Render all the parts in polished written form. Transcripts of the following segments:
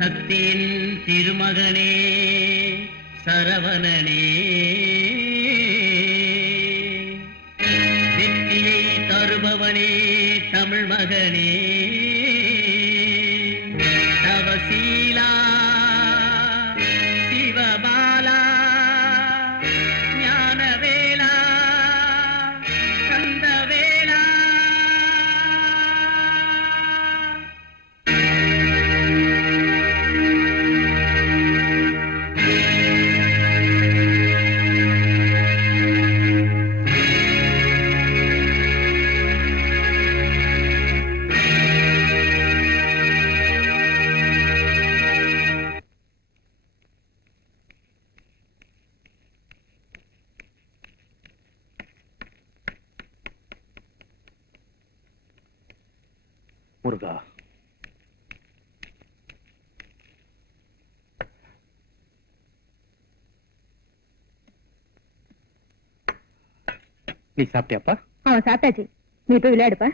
சக்தியின் திருமகனே சரவணனே, வெற்றியை தருபவனே தமிழ் மகனே, தவசீலா சிவபாலா ஞானவேலா கந்தவேலா. முருகா, நீ சாப்பிட்டியாப்பா? சாப்பிட்டாச்சு. நீ போய் விளையாடுப்பா.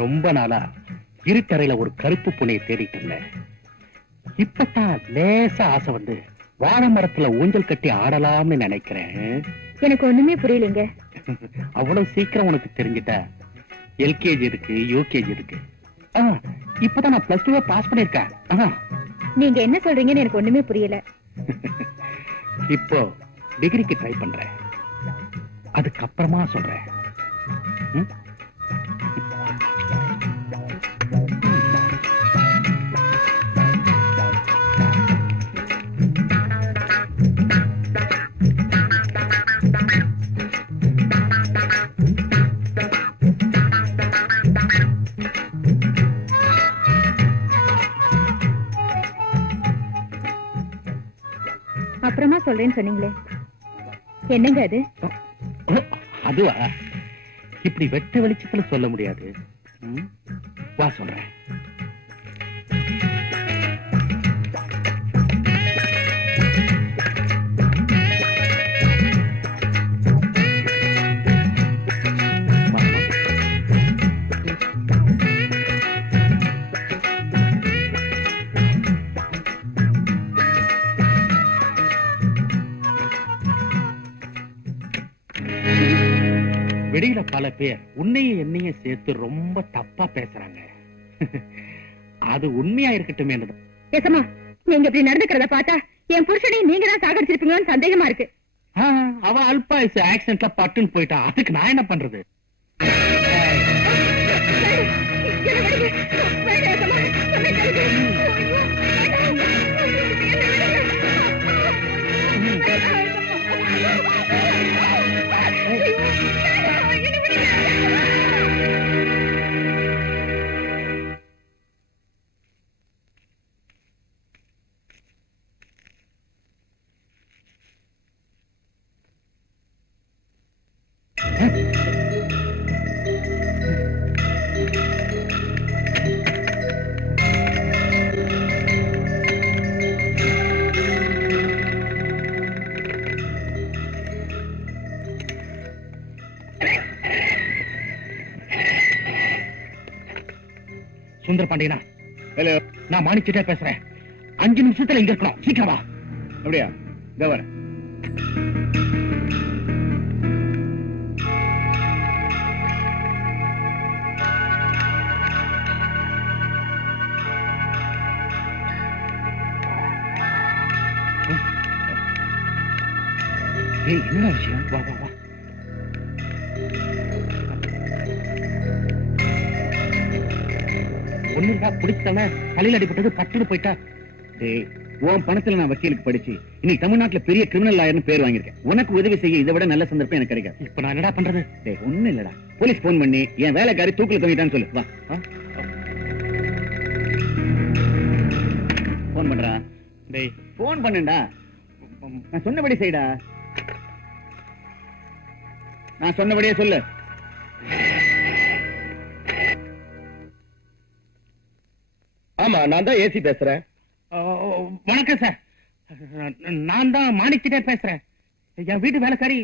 ரொம்ப நாளா இருட்டறையில ஒரு கருப்பு புனையை தேடிட்டு இருந்தேன். இப்பதான் லேசா ஆசை வந்து வாழை மரத்துல ஊஞ்சல் கட்டி ஆடலாம்னு நினைக்கிறேன். எனக்கு ஒண்ணுமே புரியலைங்க. அவ்வளவு சீக்கிரம் உனக்கு தெரிஞ்சிட்டா? எல்கேஜி இருக்கு, யூகேஜி இருக்கு. இப்பதான் நான் பிளஸ் 2 பாஸ் பண்ணிருக்கேன். நீங்க என்ன சொல்றீங்கன்னு எனக்கு ஒண்ணுமே புரியல. இப்போ டிகிரிக்கு ட்ரை பண்றேன், அதுக்கப்புறமா சொல்றேன். அப்புறமா சொல்றேன்னு சொன்னீங்களே, என்னங்க அது? அதுவா, இப்படி வெட்ட வெளிச்சத்துல சொல்ல முடியாது. வா சொல்றேன். வெளியில பல பேர் உன்னையும் என்னையும் சேர்த்து ரொம்ப தப்பா பேசுறாங்க. அது உண்மையா இருக்கட்டும். ஏசமா, நீங்க இப்படி நடந்துக்கிறத பார்த்தா என் புருஷனையும் நீங்க தான் சாகடிச்சிருப்பீங்களோன்னு சந்தேகமா இருக்கு. அவ அல்பாயுசு ஆக்சிடென்ட்ல பட்டுன்னு போயிட்டா, அதுக்கு நான் என்ன பண்றது? சுந்தர பாண்டியனா? ஹலோ, நான் மாணிச்சிட்டே பேசுறேன். 5 நிமிஷத்துல இங்க இருக்கணும், சீக்கிரம் வா. அப்படியா? இதோ வரேன். என்ன விஷயம்? வா வா வா. ஒண்ணுடா, பிடிச்சல தலையில அடிபட்டது பட்டுன்னு போயிட்டா. உன் பணத்துல நான் வக்கீலுக்கு படிச்சு இன்னைக்கு தமிழ்நாட்டுல பெரிய கிரிமினல் லாயர்னு பேர் வாங்கியிருக்கேன். உனக்கு உதவி செய்ய இதை விட நல்ல சந்தர்ப்பம் எனக்கு கிடைக்காது. இப்ப நான் என்னடா பண்றது? ஒண்ணு இல்லடா, போலீஸ் போன் பண்ணி என் வேலைக்காரி தூக்கில தொங்கிட்டான்னு சொல்லு. வா, போன் பண்றா. டேய், போன் பண்ணுடா. நான் சொன்னபடி செய்டா. நான் சொன்னபடியே சொல்லு. ஆமா, நான் தான் ஏசி பேசுறேன். வணக்கம் சார். நான் தான் மாணிக்கிட்டே பேசுறேன். என் வீட்டு வேலைக்காரி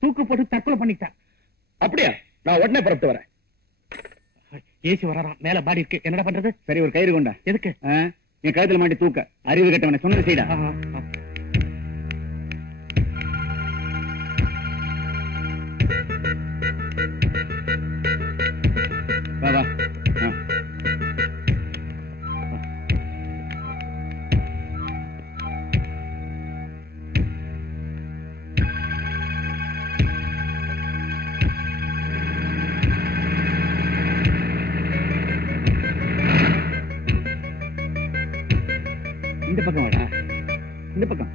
தூக்கு போட்டு தற்கொலை பண்ணிட்டா. அப்படியா? நான் உடனே புறப்பட்டு வரேன். ஏசி வரான், மேல பாடி இருக்கு, என்னடா பண்றது? சரி, ஒரு கயிறு கொண்டா. எதுக்கு? என் கழுத்துல மாட்டி தூக்க. அறிவு கட்டவன சொன்னது செய்டா. வா வா. இந்த பக்கம் வாடா. இந்த பக்கம்.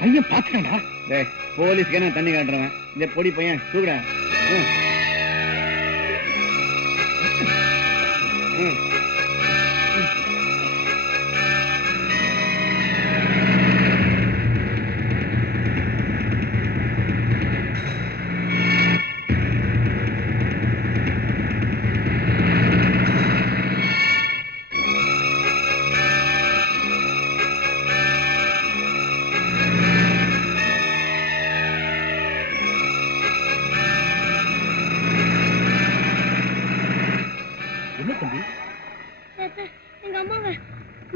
பையன் பாத்துக்கடா. போலீஸ்க்கு என்ன தண்ணி காட்டுறவன் இந்த பொடி பையன் தூக்குடா. எங்க அம்மாவை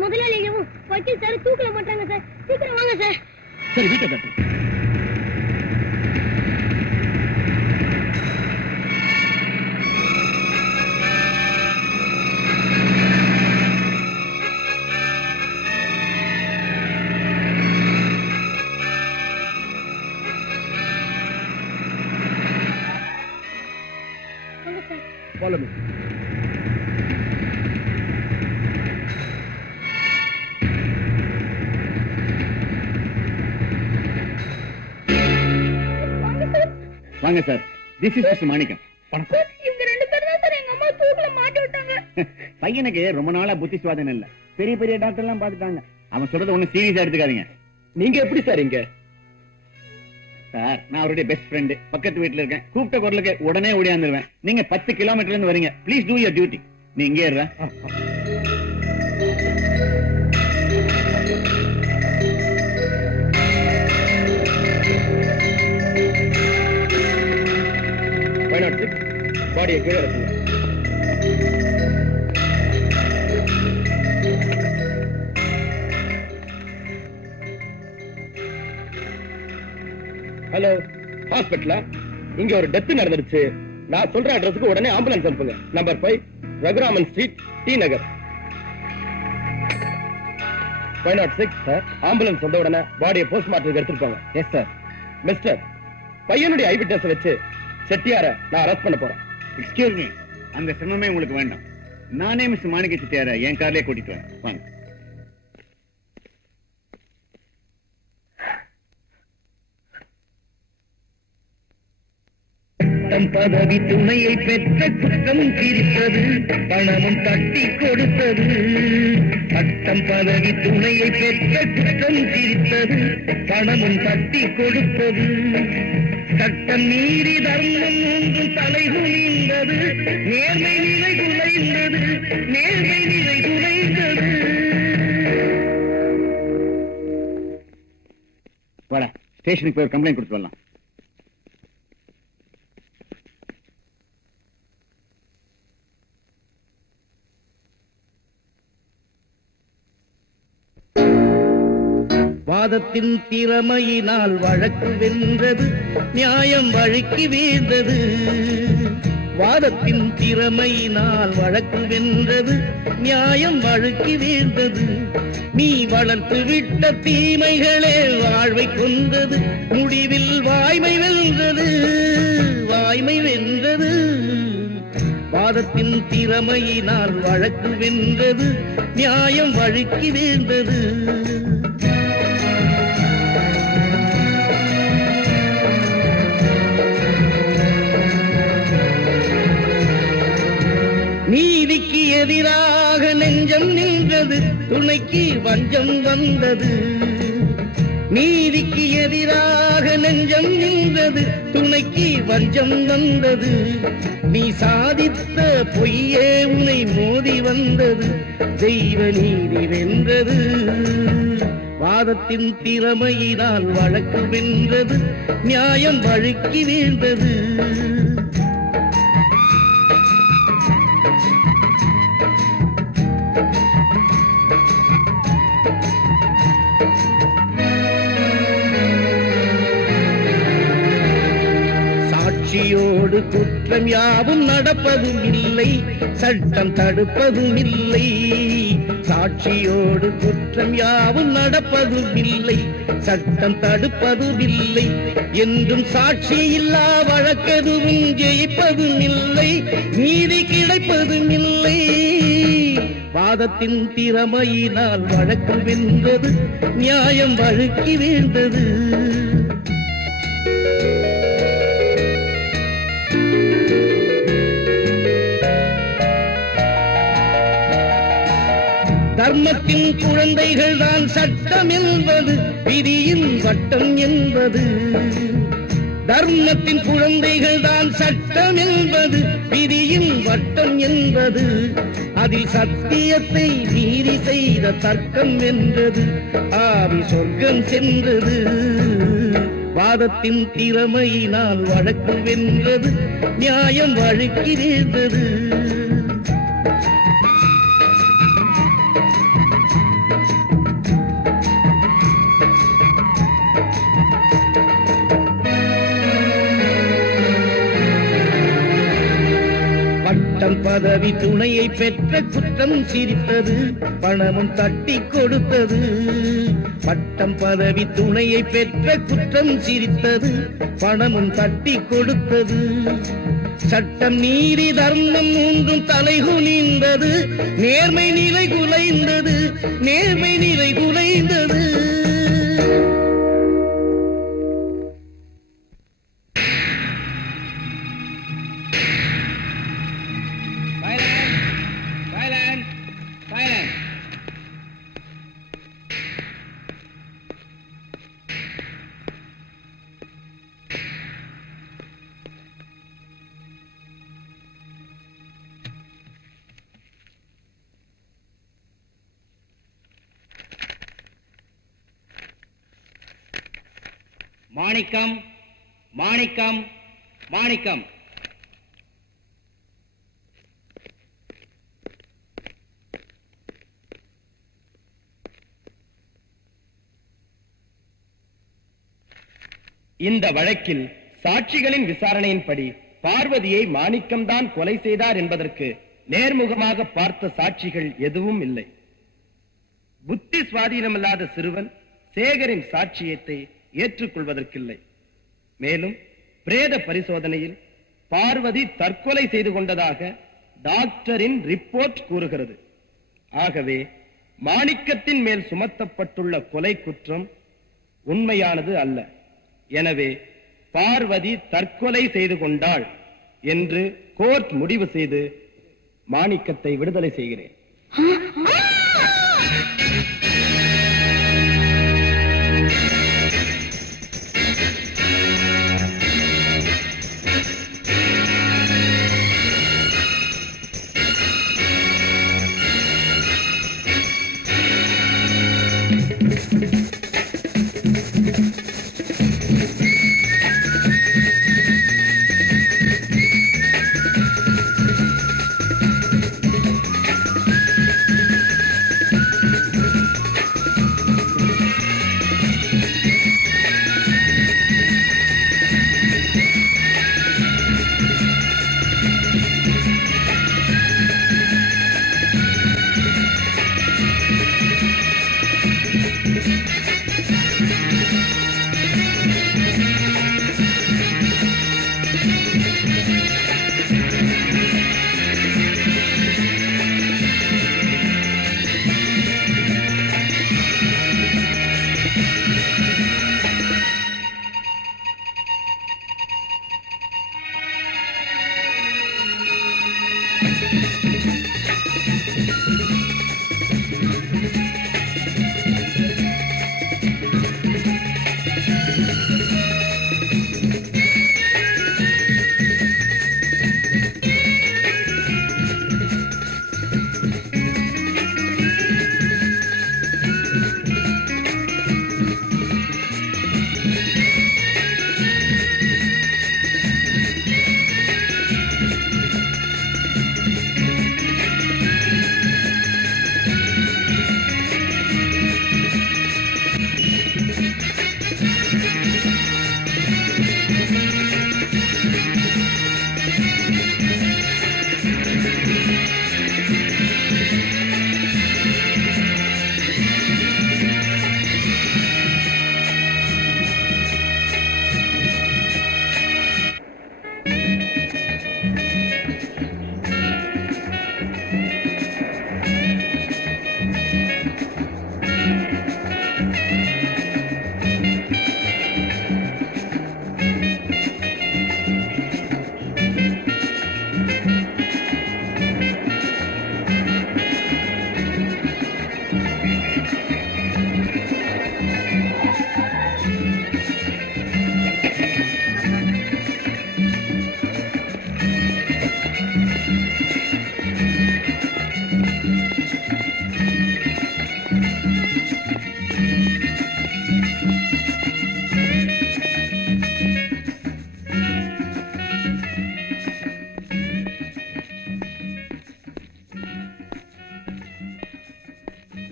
முதலாளியும் வக்கீல் சார் தூக்கல மாட்டாங்க சார். சீக்கிரம் வாங்க சார். சரி, வீட்டை கட்டு. Follow me. வாங்க சார். திஸ் இஸ் மிஸ்டர் மாணிக்கம். இவங்க ரெண்டு பேரும் தான் சார் எங்க அம்மா தூக்கல மாட்டி விட்டாங்க. பையனுக்கு ரொம்ப நாளா புத்தி சுவாதம் இல்ல. பெரிய பெரிய டாக்டர் எல்லாம் பாத்துட்டாங்க. அவன் சொல்றது ஒண்ணு சீரியஸா எடுத்துக்காதீங்க. நீங்க எப்படி சார் இங்க? சார், நான் அவருடைய பெஸ்ட் ஃப்ரெண்ட். பக்கத்து வீட்டுல இருக்கேன். கூப்பிட்ட குரலுக்கு உடனே ஓடியாந்துருவேன். நீங்க 10 கிலோமீட்டர்ல இருந்து வரீங்க. Please do your duty. நீ இங்கே இருற. பாடியை கீழே இருக்குங்க. ஹலோ, ஹாஸ்பிட்டலா? இங்க ஒரு டெத் நடந்துருச்சு. நான் சொல்ற அட்ரஸுக்கு உடனே ஆம்புலன்ஸ் அனுப்புங்க. நம்பர் 5 ரகுராமன் ஸ்ட்ரீட், டி நகர். 506 சார். ஆம்புலன்ஸ் வந்த உடனே பாடியை போஸ்ட்மார்ட்டத்துக்கு எடுத்துட்டு போங்க. Yes sir. மிஸ்டர், பையனுடைய ஐ விட்னஸ் வச்சு செட்டியார நான் அரெஸ்ட் பண்ண போறேன். எக்ஸ்கியூஸ் மீ, அந்த சிரமமே உங்களுக்கு வேண்டாம். நானே மிஸ் மாணிக்க செட்டியார என் கார்லயே கூட்டிட்டு வரேன். வாங்க. பதவி துணையை பெற்ற குற்றம் கிரித்தது, பணமும் தட்டி கொடுத்தது. பட்டம் பதவி துணையை பெற்ற குற்றம் கிரித்தது, பணமும் தட்டி கொடுத்தது. சட்டம் மீறி தர்மம் ஒன்றும் தலைகுனிந்தது, நேர்மை நிலை குலைந்தது, நேர்மை நிலை குலைந்தது. வாடா, ஸ்டேஷனுக்கு போய் ஒரு கம்ப்ளைண்ட் கொடுத்து வரலாம். வாதத்தின் திறமையினால் வழக்கு வென்றது, நியாயம் வழுக்கி வீழ்ந்தது. வாதத்தின் திறமையினால் வழக்கு வென்றது, நியாயம் வழுக்கி வீழ்ந்தது. நீ வளர்த்து விட்ட தீமைகளே வாழ்வை கொன்றது, முடிவில் வாய்மை வென்றது, வாய்மை வென்றது. வாதத்தின் திறமையினால் வழக்கு வென்றது, நியாயம் வழுக்கி வீழ்ந்தது. நீதிக்கு எதிராக நெஞ்சம் நின்றது, துணைக்கு வஞ்சம் வந்தது. நீதிக்கு எதிராக நெஞ்சம் நின்றது, துணைக்கு வஞ்சம் வந்தது. நீ சாதித்த பொய்யே உன்னை மோதி வந்தது, தெய்வ நீதி வென்றது. வாதத்தின் திறமையினால் வழக்கு வென்றது, நியாயம் வழுக்கி வீழ்ந்தது. சாட்சியோடு குற்றம் யாவும் நடப்பதும் இல்லை, சட்டம் தடுப்பதும் இல்லை. சாட்சியோடு குற்றம் யாவும் நடப்பதும் இல்லை, சட்டம் தடுப்பதும் இல்லை. என்றும் சாட்சி இல்லா வழக்கெதுவும் ஜெயிப்பதும் இல்லை, நீதி கிடைப்பதும் இல்லை. வாதத்தின் திறமையினால் வழக்கு வென்றது, நியாயம் வழுக்கி வீழ்ந்தது. தர்மத்தின் குழந்தைகள் தான் சட்டம் என்பது, விதியின் வட்டம் என்பது. தர்மத்தின் குழந்தைகள் தான் சட்டம் என்பது, விதியின் வட்டம் என்பது. அதில் சத்தியத்தை மீறி செய்த தர்க்கம் வென்றது, ஆவி சொர்க்கம் சென்றது. வாதத்தின் திறமையினால் வழக்கு வென்றது, நியாயம் வழுக்கி வீழ்ந்தது. பட்டம் பதவி துணையை பெற்ற குற்றம் சிரித்தது, பணமும் தட்டி கொடுத்தது. பட்டம் பதவி துணையை பெற்ற குற்றம் சிரித்தது, பணமும் தட்டி கொடுத்தது. சட்டம் நீதி தர்மம் மூன்றும் தலைகுனிந்தது, நேர்மை நிலை குலைந்தது, நேர்மை நிலை குலைந்தது. மாணிக்கம், மாணிக்கம், மாணிக்கம். இந்த வழக்கில் சாட்சிகளின் விசாரணையின்படி பார்வதியை மாணிக்கம்தான் கொலை செய்தார் என்பதற்கு நேர்முகமாக பார்த்த சாட்சிகள் எதுவும் இல்லை. புத்தி சுவாதீனமில்லாத சிறுவன் சேகரின் சாட்சியத்தை ஏற்றுக்கொள்வதற்கில்லை. மேலும் பிரேத பரிசோதனையில் பார்வதி தற்கொலை செய்து கொண்டதாக டாக்டரின் ரிப்போர்ட் கூறுகிறது. ஆகவே மாணிக்கத்தின் மேல் சுமத்தப்பட்டுள்ள கொலை குற்றம் உண்மையானது அல்ல. எனவே பார்வதி தற்கொலை செய்து கொண்டாள் என்று கோர்ட் முடிவு செய்து மாணிக்கத்தை விடுதலை செய்கிறேன்.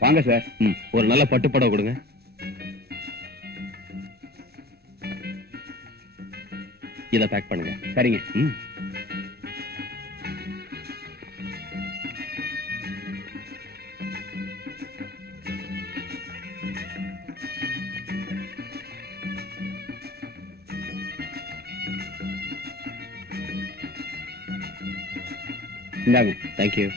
வாங்க சார். ஒரு நல்ல பட்டுப்படவை கொடுங்க. இத பேக் பண்ணுங்க. சரிங்க. இந்தாங்க. தேங்க்யூ.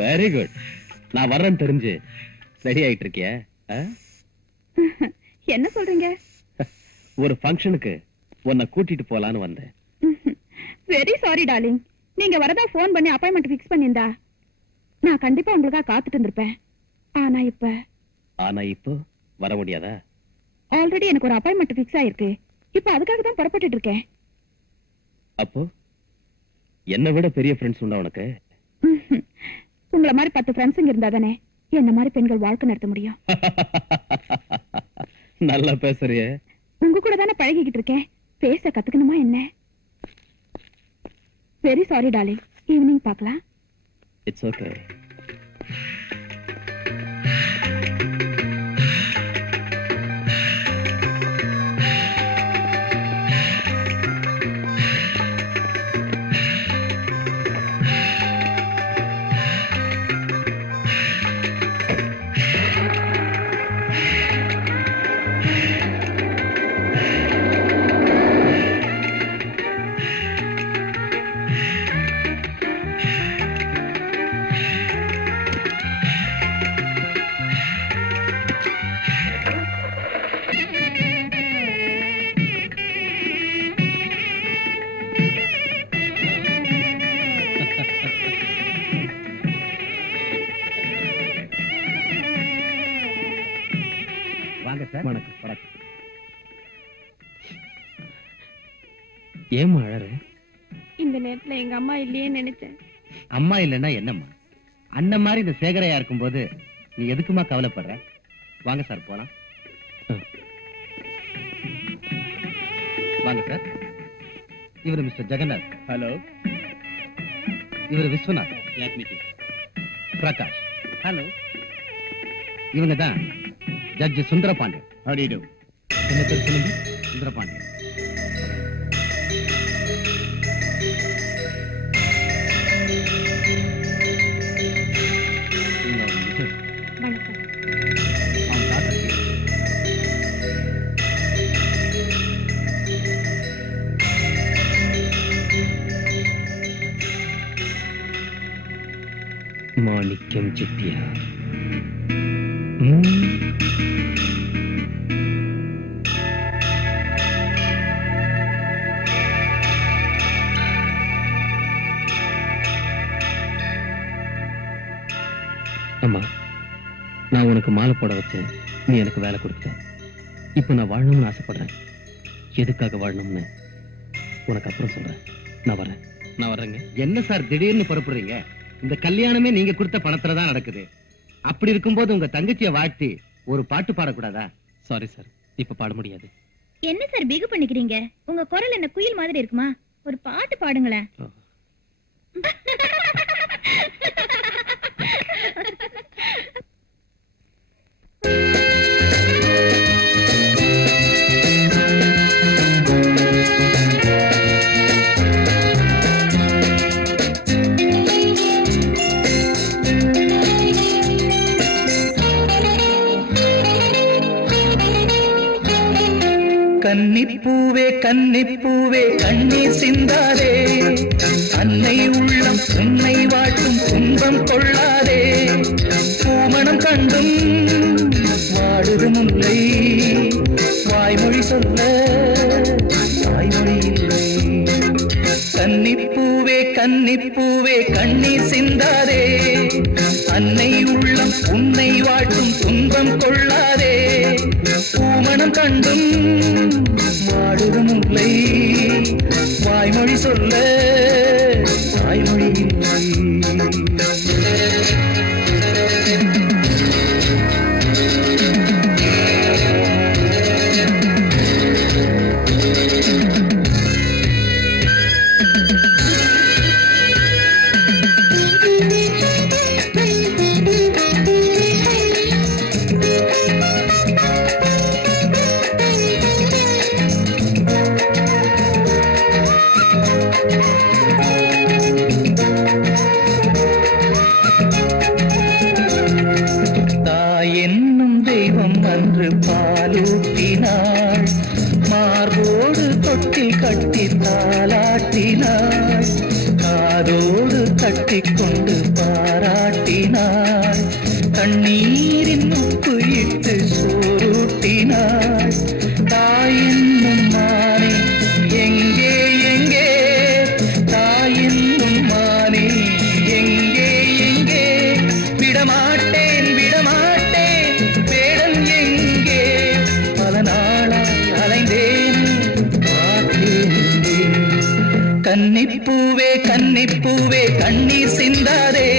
Very good. நான் வர்றேன்னு தெரிஞ்சு ரெடி ஆயிட்டு இருக்கிய? என்ன சொல்றீங்க? ஒரு ஃபங்க்ஷனுக்கு உன்னை கூட்டிட்டு போலான்னு வந்தேன். Very sorry darling. நீங்க வரதா போன் பண்ணி அப்பாயின்மெண்ட் ஃபிக்ஸ் பண்ணிருந்தா நான் கண்டிப்பா உங்களுக்காக காத்துட்டு இருந்திருப்பேன். ஆனா இப்போ வர முடியாதா? ஆல்ரெடி எனக்கு ஒரு அப்பாயின்மெண்ட் ஃபிக்ஸ் ஆயிருக்கு. இப்ப அதுக்காக தான் புறப்பட்டுட்டு இருக்கேன். அப்போ என்னை விட பெரிய ஃப்ரெண்ட்ஸ் உண்டா உனக்கு? உங்களை மாதிரி 10 ஃப்ரெண்ட்ஸுங்க இருந்தா தானே என்ன மாதிரி பெண்கள் வாழ்க்கை நடத்த முடியும். நல்லா பேசுறிய. உங்க கூட தானே பழகிக்கிட்டு இருக்கேன். பேச கத்துக்கணுமா என்ன? Very sorry darling. ஈவினிங் பார்க்கலாம். It's okay. ஏமா அழற? இந்த நேரத்துல எங்க அம்மா இல்லையே நினைச்சேன். அம்மா இல்லன்னா என்னம்மா? அண்ணன் மாதிரி இந்த சேகரையா இருக்கும்போது நீ எதுக்குமா கவலைப்படுற? வாங்க சார் போலாம். வாங்க சார். இவர் மிஸ்டர் ஜெகநாத். ஹலோ. இவர் விஸ்வநாத். பிரகாஷ். ஹலோ. இவங்க தான் judge Sundarapandian. How do you do? என்ன பேர் சொல்லுங்க? சுந்தரபாண்டியன். மாணிக்கம் செட்டியா. அம்மா, நான் உனக்கு மாலை போட வச்சேன், நீ எனக்கு வேலை கொடுத்த. இப்ப நான் வாழணும்னு ஆசைப்படுறேன். எதுக்காக வாழணும்னு உனக்கு அப்புறம் சொல்றேன். நான் வர்றேங்க. என்ன சார் திடீர்னு புறப்படுறீங்க? இந்த கல்யாணமே நீங்க கொடுத்த பணத்துல தான் நடக்குது. அப்படி இருக்கும்போது உங்க தங்கச்சியை வாழ்த்தி ஒரு பாட்டு பாடக்கூடாதா? சாரி சார், இப்ப பாட முடியாது. என்ன சார் பிகு பண்ணிக்கிறீங்க? உங்க குரல் என்ன குயில் மாதிரி இருக்குமா? ஒரு பாட்டு பாடுங்களேன். கன்னிப்பூவே கன்னிப்பூவே கண்ணீர் சிந்தாதே, அன்னை உள்ளம் உன்னை வாட்டும் துன்பம் கொள்ளாதே. பூமணம் கண்டும் வாடுது முல்லை, வாய்மொழி சொல்ல வாய்மொழி இல்லை. கன்னிப்பூவே கன்னிப்பூவே கண்ணீர் சிந்தாதே, அன்னை உள்ளம் உன்னை வாட்டும் துன்பம் கொள்ளாதே. பூமணம் கண்டும் வாடுது முல்லை, வாய்மொழி சொல்ல வாய்மொழி இல்லை. பாலூட்டினாள், மார்போடு தொட்டில் கட்டி தாலாட்டினாள், காதோடு கட்டிக்கொண்டு பாராட்டினாள், கண்ணீரின் உப்பு இட்டு சோறுட்டினாள். தாயின்னும் மானே எங்கே எங்கே, தாயின்னும் மானே எங்கே எங்கே, விடமாட்டேன் விடமாட்டேன் வேடம் எங்கே, பல நாளாய் அலைந்தேன் பார்த்தேன். கன்னிப்பூவே கன்னிப்பூவே கண்ணீர் சிந்தாதே,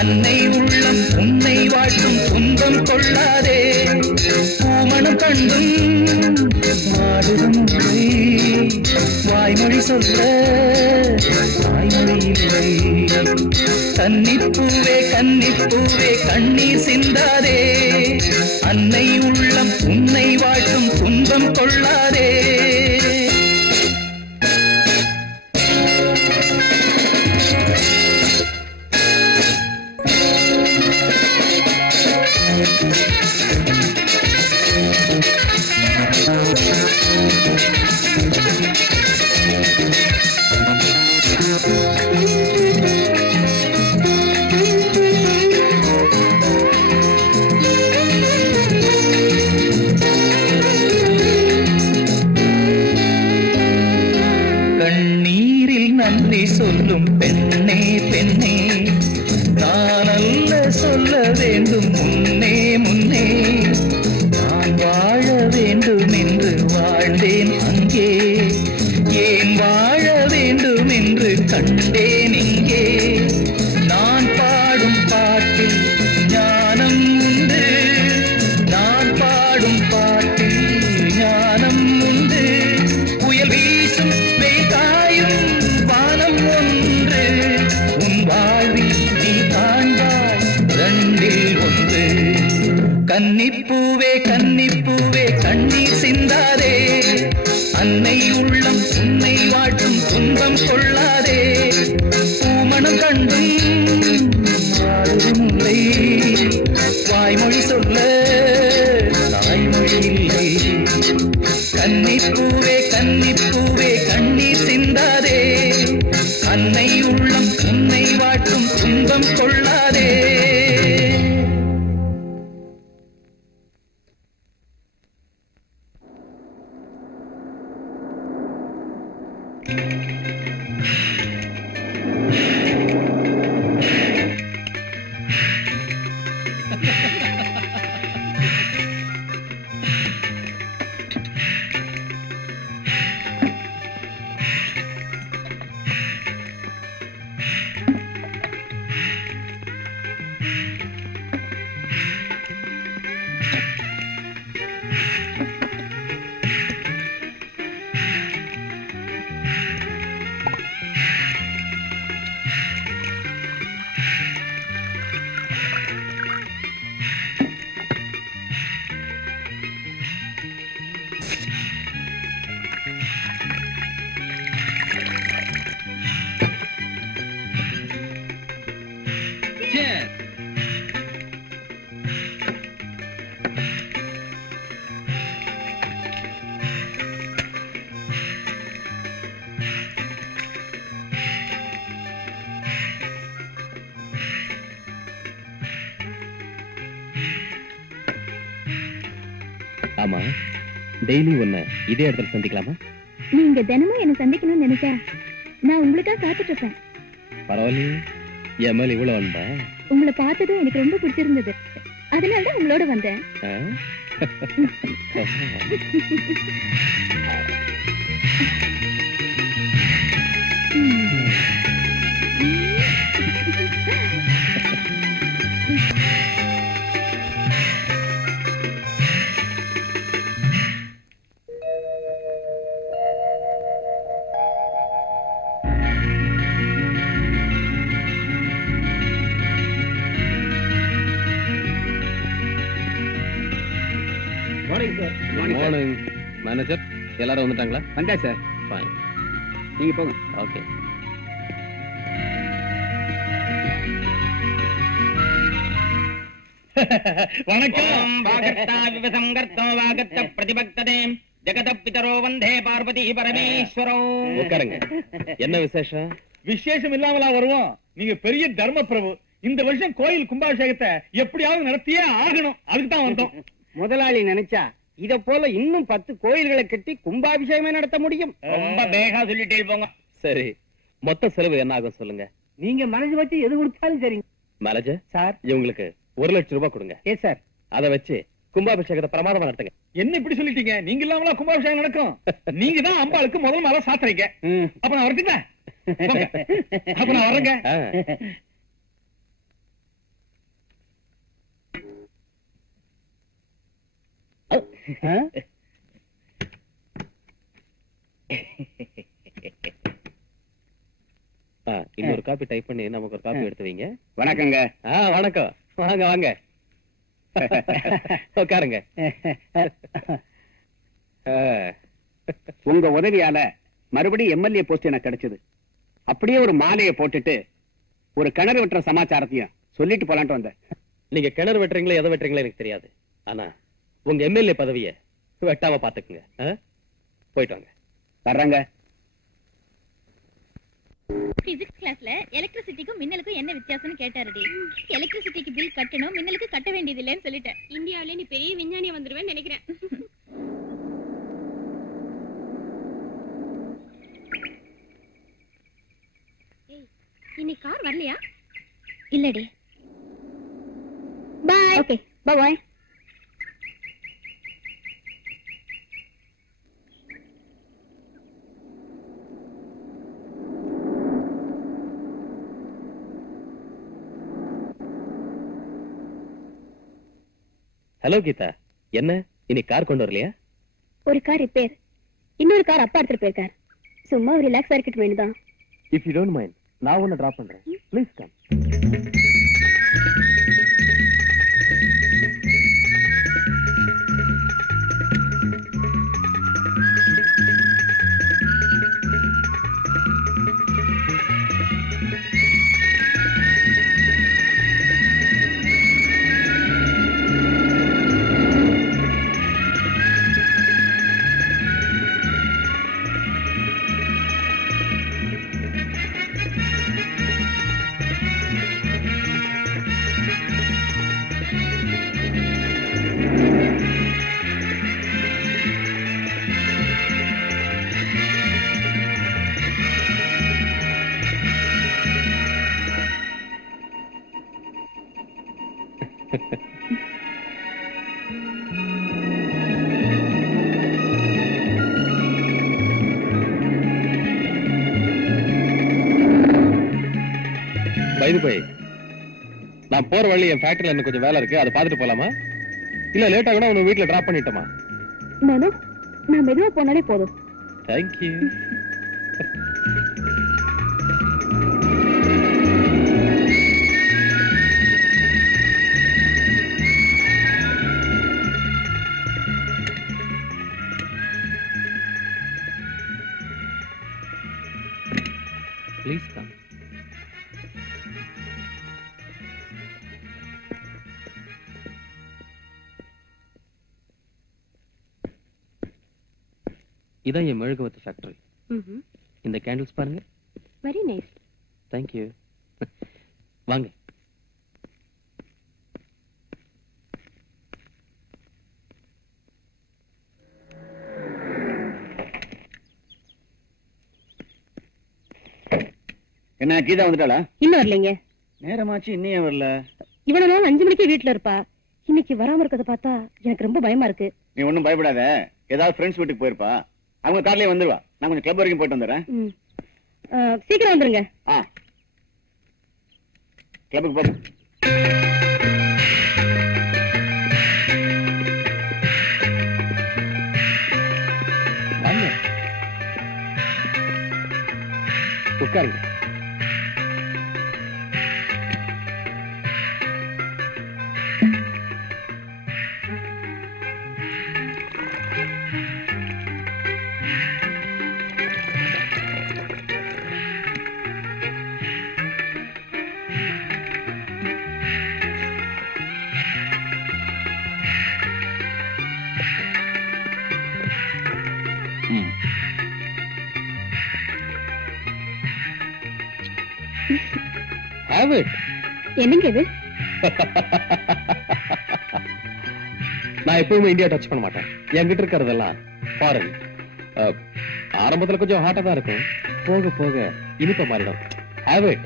அன்னை உள்ளம் உன்னை வாழ்த்தும் துன்பம் கொள்ளாதே. பூமணம் கண்டும் வாடுதும் இல்லை, வாய்மொழி சொல்ல வாய்மொழி இல்லை. கன்னிப்பூவே கன்னிப்பூவே கண்ணீர் சிந்தாதே, அன்னை உள்ளம் உன்னை வாழ்த்தும் துன்பம் கொள்ளாதே. கண்ணீரில் நன்றி சொல்லும் பெண்ணே பெண்ணே, நான் அல்ல சொல்ல வேண்டும் முன்னே முன்னே. நான் வாழ வேண்டும் என்று வாழ்ந்தேன் அங்கே, ஏன் வாழ வேண்டும் என்று கண்டேன் இங்கே. நான் பாடும் பாட்டில் ஞானம் உண்டு, நான் பாடும் பாட்டில் ஞானம் உண்டு. புயல் வீசும் வெய்காயும் வானம் ஒன்று, உன் வாழ்வில் நீ காண்பாய் ரெண்டில் ஒன்று. கன்னிப்பூவே கன்னிப்பூவே கண்ணீர் சிந்தாதே, அன்னை உள்ளம் உன்னை வாழ்த்தும் துன்பம் கொள்ளாதே. பூமணம் கண்டும் வாடுதும் இல்லை, வாய்மொழி சொல்ல தாய்மொழி இல்லை. கன்னிப்பூவே கன்னிப்பூவே கண்ணீர் சிந்தாதே, அன்னை உள்ளம் உன்னை வாழ்த்தும் துன்பம் கொள்ளாதே. ஆமா, டெய்லி ஒன்னு இதே இடத்துல சந்திக்கலாமா? நீங்க தினமும் என்ன சந்திக்கணும்னு நினைச்சா நான் உங்களுக்கா காத்துட்டு இருப்பேன். பரவாயில்லையே, என் மேல இவ்வளவு வந்தா. உங்களை பார்த்ததும் எனக்கு ரொம்ப பிடிச்சிருந்தது, அதனாலதான் உங்களோட வந்தேன். மார்னிங் மேனேஜர், எல்லாரும் வந்துட்டாங்களா? வந்தா சார். ஃபைன், நீங்க போங்க. ஓகே. வணக்கம். வாகர்த்தா விவசங்கர்த்தோ வாகர்த்த பிரதிபக்ததே ஜெகத பிதரோ வந்தே பார்வதி பரமேஸ்வரோ. உட்காருங்க. என்ன விசேஷம்? விசேஷம் இல்லாமலா வருவோம்? நீங்க பெரிய தர்ம பிரபு. இந்த வருஷம் கோயில் கும்பாபிஷேகத்தை எப்படியாவது நடத்தியே ஆகணும். அதுக்கு தான் வந்தோம். முதலாளி நினைச்சா இத போல இன்னும் 10 கோயில்களை கட்டி கும்பாபிஷேகமே நடத்த முடியும். ரொம்ப வேகா சொல்லிட்டே போங்க. சரி, மொத்த செலவு என்ன ஆகும் சொல்லுங்க. நீங்க மனசு வச்சு எது கொடுத்தாலும் சரிங்க. Manager sir. இவங்களுக்கு 1 லட்சம் ரூபாய் கொடுங்க. Yes sir. அதை வச்சு கும்பாபிஷேகத்தை பிரமாதமா நடத்துங்க. என்ன இப்படி சொல்லிட்டீங்க? நீங்க இல்லாமலா கும்பாபிஷேகம் நடக்கும்? நீங்க தான் அம்பாளுக்கு முதல் மாலை சாத்துறீங்க. அப்ப நான் வரட்டுங்களா? அப்ப நான் வரேங்க. இன்னொரு காப்பி டைப் பண்ணி நமக்கு ஒரு காப்பி எடுத்து வைங்க. வணக்கங்க. வணக்கம். வாங்க வாங்க, உட்காருங்க. உங்க உதவியால மறுபடியும் எம்எல்ஏ போஸ்ட் எனக்கு கிடைச்சது. அப்படியே ஒரு மாலையை போட்டுட்டு ஒரு கிணறு வெட்டுற சமாச்சாரத்தையும் சொல்லிட்டு போலான்ட்டு வந்தேன். நீங்க கிணறு வெட்டுறீங்களா எதை வெட்டுறீங்களா எனக்கு தெரியாது. ஆனா உங்க எம்எல்ஏ பதவியை வெட்டாம பாத்துக்குங்க. போயிட்டு வாங்க. வர்றாங்க. பிசிக்ஸ் கிளாஸ்ல எலக்ட்ரிசிட்டிக்கும் மின்னலுக்கும் என்ன வித்தியாசம்னு கேட்டாருடி. எலக்ட்ரிசிட்டிக்கு பில் கட்டணும், மின்னலுக்கு கட்ட வேண்டியது இல்லைன்னு சொல்லிட்டேன். இந்தியாவிலே நீ பெரிய விஞ்ஞானியா வந்துருவேன்னு நினைக்கிறேன். இன்னைக்கு கார் வரலையா? இல்லடி. பாய். ஓகே, பாய். ஹலோ கீதா, என்ன இன்னைக்கு கார் கொண்டு வரலையா? ஒரு கார் ரிப்பேர், இன்னொரு கார் அப்பா எடுத்துட்டு போயிருக்கார். சும்மா ரிலாக்ஸா இருக்கட்டு வேணுதான். இஃப் யூ டோன்ட் மைண்ட், நான் ஒன்னு டிராப் பண்றேன். Please come. நான் போற வழி என் ஃபேக்டரியில எனக்கு கொஞ்சம் வேலை இருக்கு, அதை பார்த்துட்டு போலாமா? இல்ல லேட் ஆகுனா உன்னை வீட்டுல டிராப் பண்ணிட்டோமா? நான் மெதுவா போனாலே போதும். தேங்க்யூ. Please come. இதான் என் மெழுகுவத்து ஃபேக்டரி. இந்த கேண்டில்ஸ் பாருங்க. Very nice. தேங்க்யூ. வாங்க. என்ன கீதா வந்துட்டாளா? இன்னும் வரலைங்க. நேரமாச்சு, இன்னும் ஏன் வரல? இவ்வளவு நாள் 5 மணிக்கே வீட்டுல இருப்பா. இன்னைக்கு வராம இருக்கத பார்த்தா எனக்கு ரொம்ப பயமா இருக்கு. நீ ஒண்ணும் பயப்படாத. ஏதாவது ஃப்ரெண்ட்ஸ் வீட்டுக்கு போயிருப்பா. அவங்க கார்லயே வந்துருவா. நான் கொஞ்சம் கிளப் வரைக்கும் போயிட்டு வந்துடுறேன். சீக்கிரம் வந்துருங்க. கிளப்புக்கு போகும். உட்காருங்க. Have it. என்னங்க இது? நான் எப்பவுமே இந்தியா டச் பண்ண மாட்டேன். என்கிட்ட இருக்கிறதெல்லாம் ஃபாரின். ஆரம்பத்துல கொஞ்சம் ஹாட்டா தான் இருக்கும், போக போக இனிப்ப மாறிடும். Have it.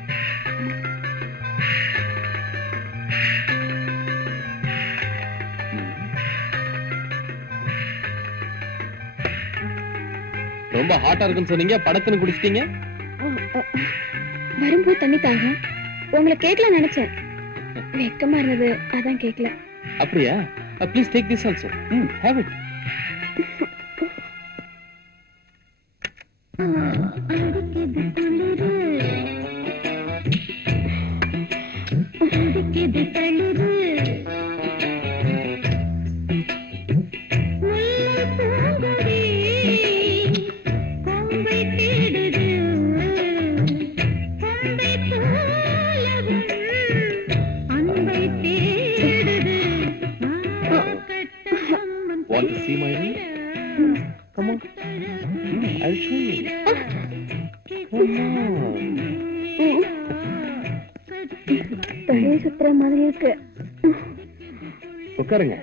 ரொம்ப ஹாட்டா இருக்குன்னு சொன்னீங்க, படக்குன்னு குடிச்சிட்டீங்க. வரும்போது தண்ணி தாங்க. உங்களை கேட்கல நினைச்சேன். வெக்கமா இருந்தது, அதான் கேட்கல. அப்படியா? Please take this also. Have it. Want to see my ring? Come on. I'll show you. Come on. தலை சுத்துற மாதிரி இருக்கு. உட்காருங்க.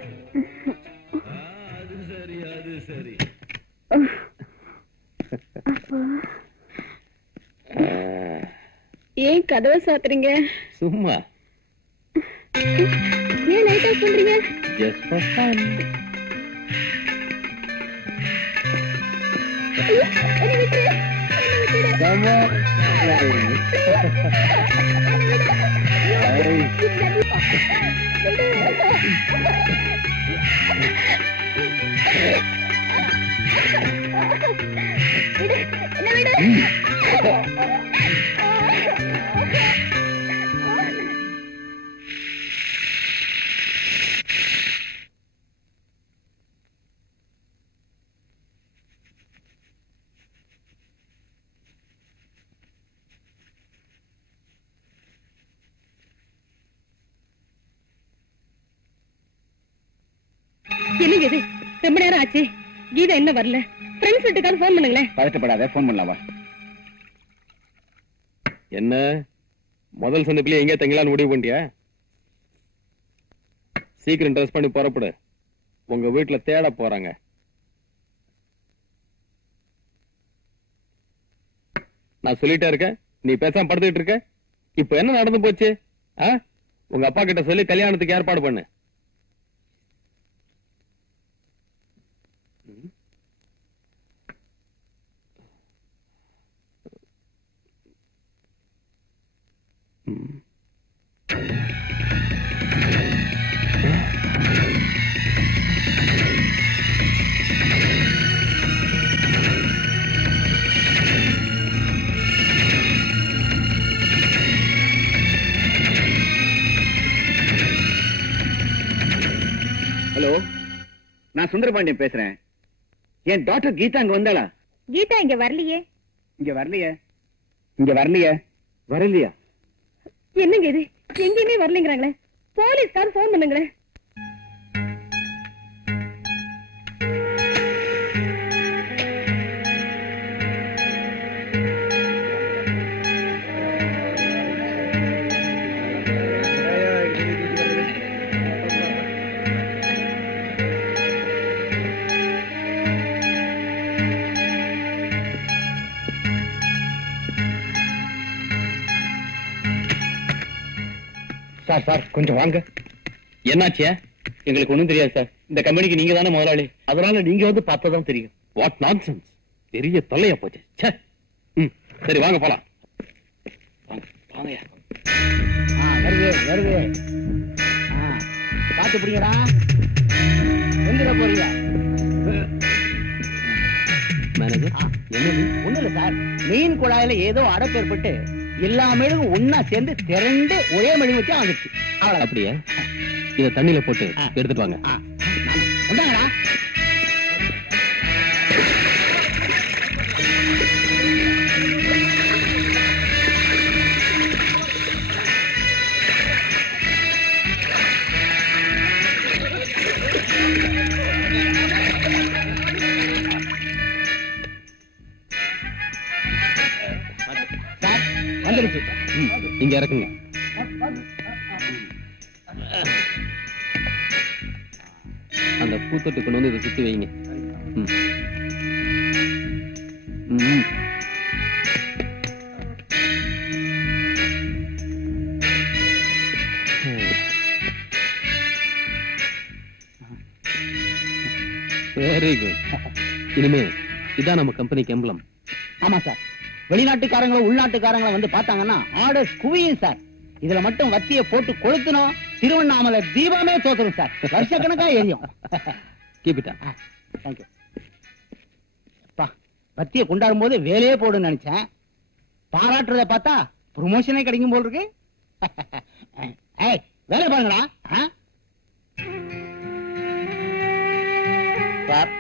ஏன் கதவை சாத்துறீங்க? சும்மா. ஏன் லைட் ஆஃப் பண்றீங்க? Just for fun. என்ன விட்டுரு. Come on. என்னங்க இது? ரொம்ப நேரம் ஆச்சு, கீதா என்ன வரல? ஃப்ரெண்ட்ஸ் வீட்டுக்காரர் போன் பண்ணுங்களேன். பதட்டப்படாத, போன் பண்ணலாமா? என்ன முதல் சந்திப்பிலே எங்கே தங்கலான்னு முடிவு பண்ணிட்டியா? சீக்கிரம் ட்ரெஸ் பண்ணி புறப்படு. உங்க வீட்டுல தேட போறாங்க. நான் சொல்லிட்டே இருக்கேன், நீ பேசாம படுத்துக்கிட்டு இருக்க. இப்ப என்ன நடந்து போச்சு? உங்க அப்பா கிட்ட சொல்லி கல்யாணத்துக்கு ஏற்பாடு பண்ணு. ஹலோ, நான் சுந்தரபாண்டியன் பேசுறேன். என் டாக்டர் கீதா அங்க வந்தாளா? கீதா இங்க வரலையே. இங்க வரலையே? இங்க வரலையே? வரலையா? என்னங்க இது? எங்கேயுமே வரலைங்கிறாங்களே. போலீஸ்கார் போன் பண்ணுங்களேன். சார் சார் கொஞ்சம் வாங்க. என்னாச்சியா? எங்களுக்கு ஒண்ணும் தெரியாது சார். இந்த கம்பெனிக்கு நீங்க தானே முதலாளி, அதனால நீங்க வந்து பார்த்ததான் தெரியும். What nonsense! பெரிய தொல்லையா போச்சு. சரி வாங்க போலாம். வாங்கயா. வருது. பாத்து பிடிங்கடா. எங்கட போறீங்க? மேனேஜர், என்னது? ஒண்ணு இல்ல சார், மீன் குழாயில ஏதோ அடைப்பு ஏற்பட்டு எல்லா மெழுகும் ஒன்னா சேர்ந்து திரண்டு ஒரே மெழுகு வச்சா வந்துச்சு. அவ்வளவு. அப்படியா? இத தண்ணியில போட்டு எடுத்துட்டு வாங்க. வந்தாங்கடா. வந்துருச்சு. இங்க இறக்குங்க. அந்த பூத்தொட்டு கொண்டு வந்து இதை சுத்தி வைங்க. Very good. இனிமே இதான் நம்ம கம்பெனிக்கு எம்பளம். ஆமா சார், வெளிநாட்டுக்காரங்களும் உள்நாட்டுக்காரங்களும் வந்து பார்த்தாங்கன்னா ஆர்டர்ஸ் குவியும் சார். இதுல மட்டும் வத்திய போட்டு கொளுத்தணும், திருவண்ணாமலை தீபமே தோத்துரும் சார். வருஷக்கணக்கா எரியும். Keep it up. தேங்க்யூ. வத்திய கொண்டாடும் போது வேலையே போடுன்னு நினைச்சேன். பாராட்டுறத பார்த்தா ப்ரொமோஷனே கிடைக்கும் போல் இருக்கு. வேலை பாருங்கடா. சார்,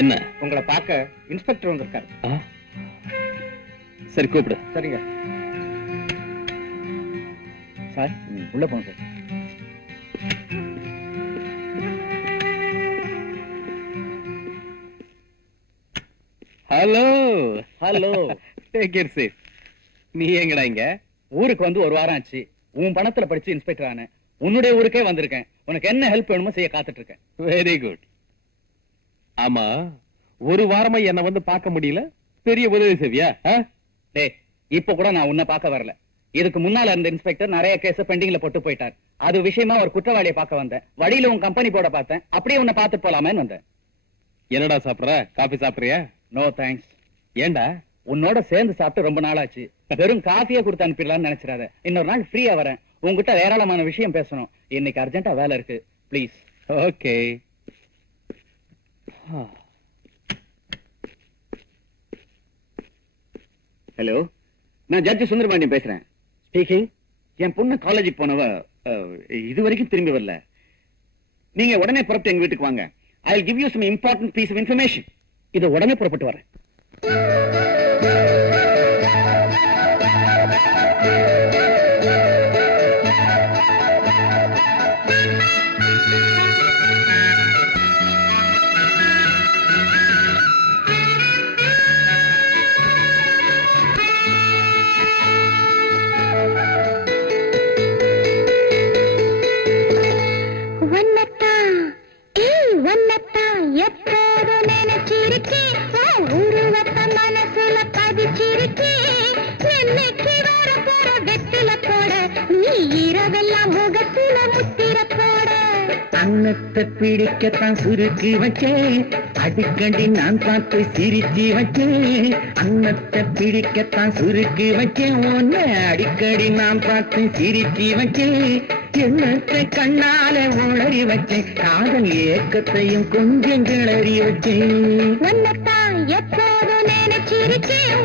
என்ன? உங்களை பார்க்க இன்ஸ்பெக்டர் வந்திருக்காரு. சரி கூப்பிடு. சரிங்க சார், உள்ள போங்க sir. Hello. Take it safe. நீ எங்கடா இங்க? ஊருக்கு வந்து ஒரு வாரம் ஆச்சு. உன் பணத்துல படிச்சு இன்ஸ்பெக்டர் ஆனேன். உன்னுடைய ஊருக்கே வந்திருக்கேன். உனக்கு என்ன ஹெல்ப் வேணுமோ செய்ய காத்துட்டு இருக்கேன். Very good. ஆமா, ஒரு வாரமா என்ன வந்து பார்க்க முடியல. பெரிய உதவி செய்வியா? டேய், இப்ப கூட நான் உன்னை பார்க்க வரல. இதுக்கு முன்னால இருந்த இன்ஸ்பெக்டர் நிறைய கேஸ் பெண்டிங்ல போட்டு போயிட்டார். அது விஷயமா ஒரு குற்றவாளியை பார்க்க வந்தேன். வழியில உன் கம்பெனி போட பார்த்தேன். அப்படியே உன்னை பார்த்துட்டு போலாமேன்னு வந்தேன். என்னடா சாப்பிடுற? காபி சாப்பிடுறியா? No thanks. ஏண்டா? உன்னோட சேர்ந்து சாப்பிட்டு ரொம்ப நாள் ஆச்சு. வெறும் காஃபியே கொடுத்து அனுப்பிடலாம்னு நினைச்சிடாத. இன்னொரு நாள் ஃப்ரீயா வரேன். உங்ககிட்ட ஏராளமான விஷயம் பேசணும். இன்னைக்கு அர்ஜென்ட்டா வேலை இருக்கு. ப்ளீஸ். ஓகே. ஹலோ, நான் ஜட்ஜ் சுந்தரபாண்டியன் பேசுறேன். ஸ்பீக்கிங். என் பொண்ணு காலேஜுக்கு போனவ இது வரைக்கும் திரும்பி வரல. நீங்க உடனே புறப்பட்டு எங்க வீட்டுக்கு வாங்க. I will give you some important piece of information. இது உடனே புறப்பட்டு வரேன். அன்னத்தை பிடிக்கத்தான் சுருக்கி வச்சேன், அடிக்கடி நான் பார்த்து சிரிச்சு வச்சேன். அன்னத்தை பிடிக்கத்தான் சுருக்கி வச்சேன், ஒன்னு அடிக்கடி நான் பார்த்து சிரிச்சு வச்சேன். எண்ணத்தை கண்ணால உளறி வச்சேன், காதல் ஏக்கத்தையும் கொஞ்சம் கிளறி வச்சேன். ஒன்னத்தான் எப்போதும் நினைச்சிருக்கேன்,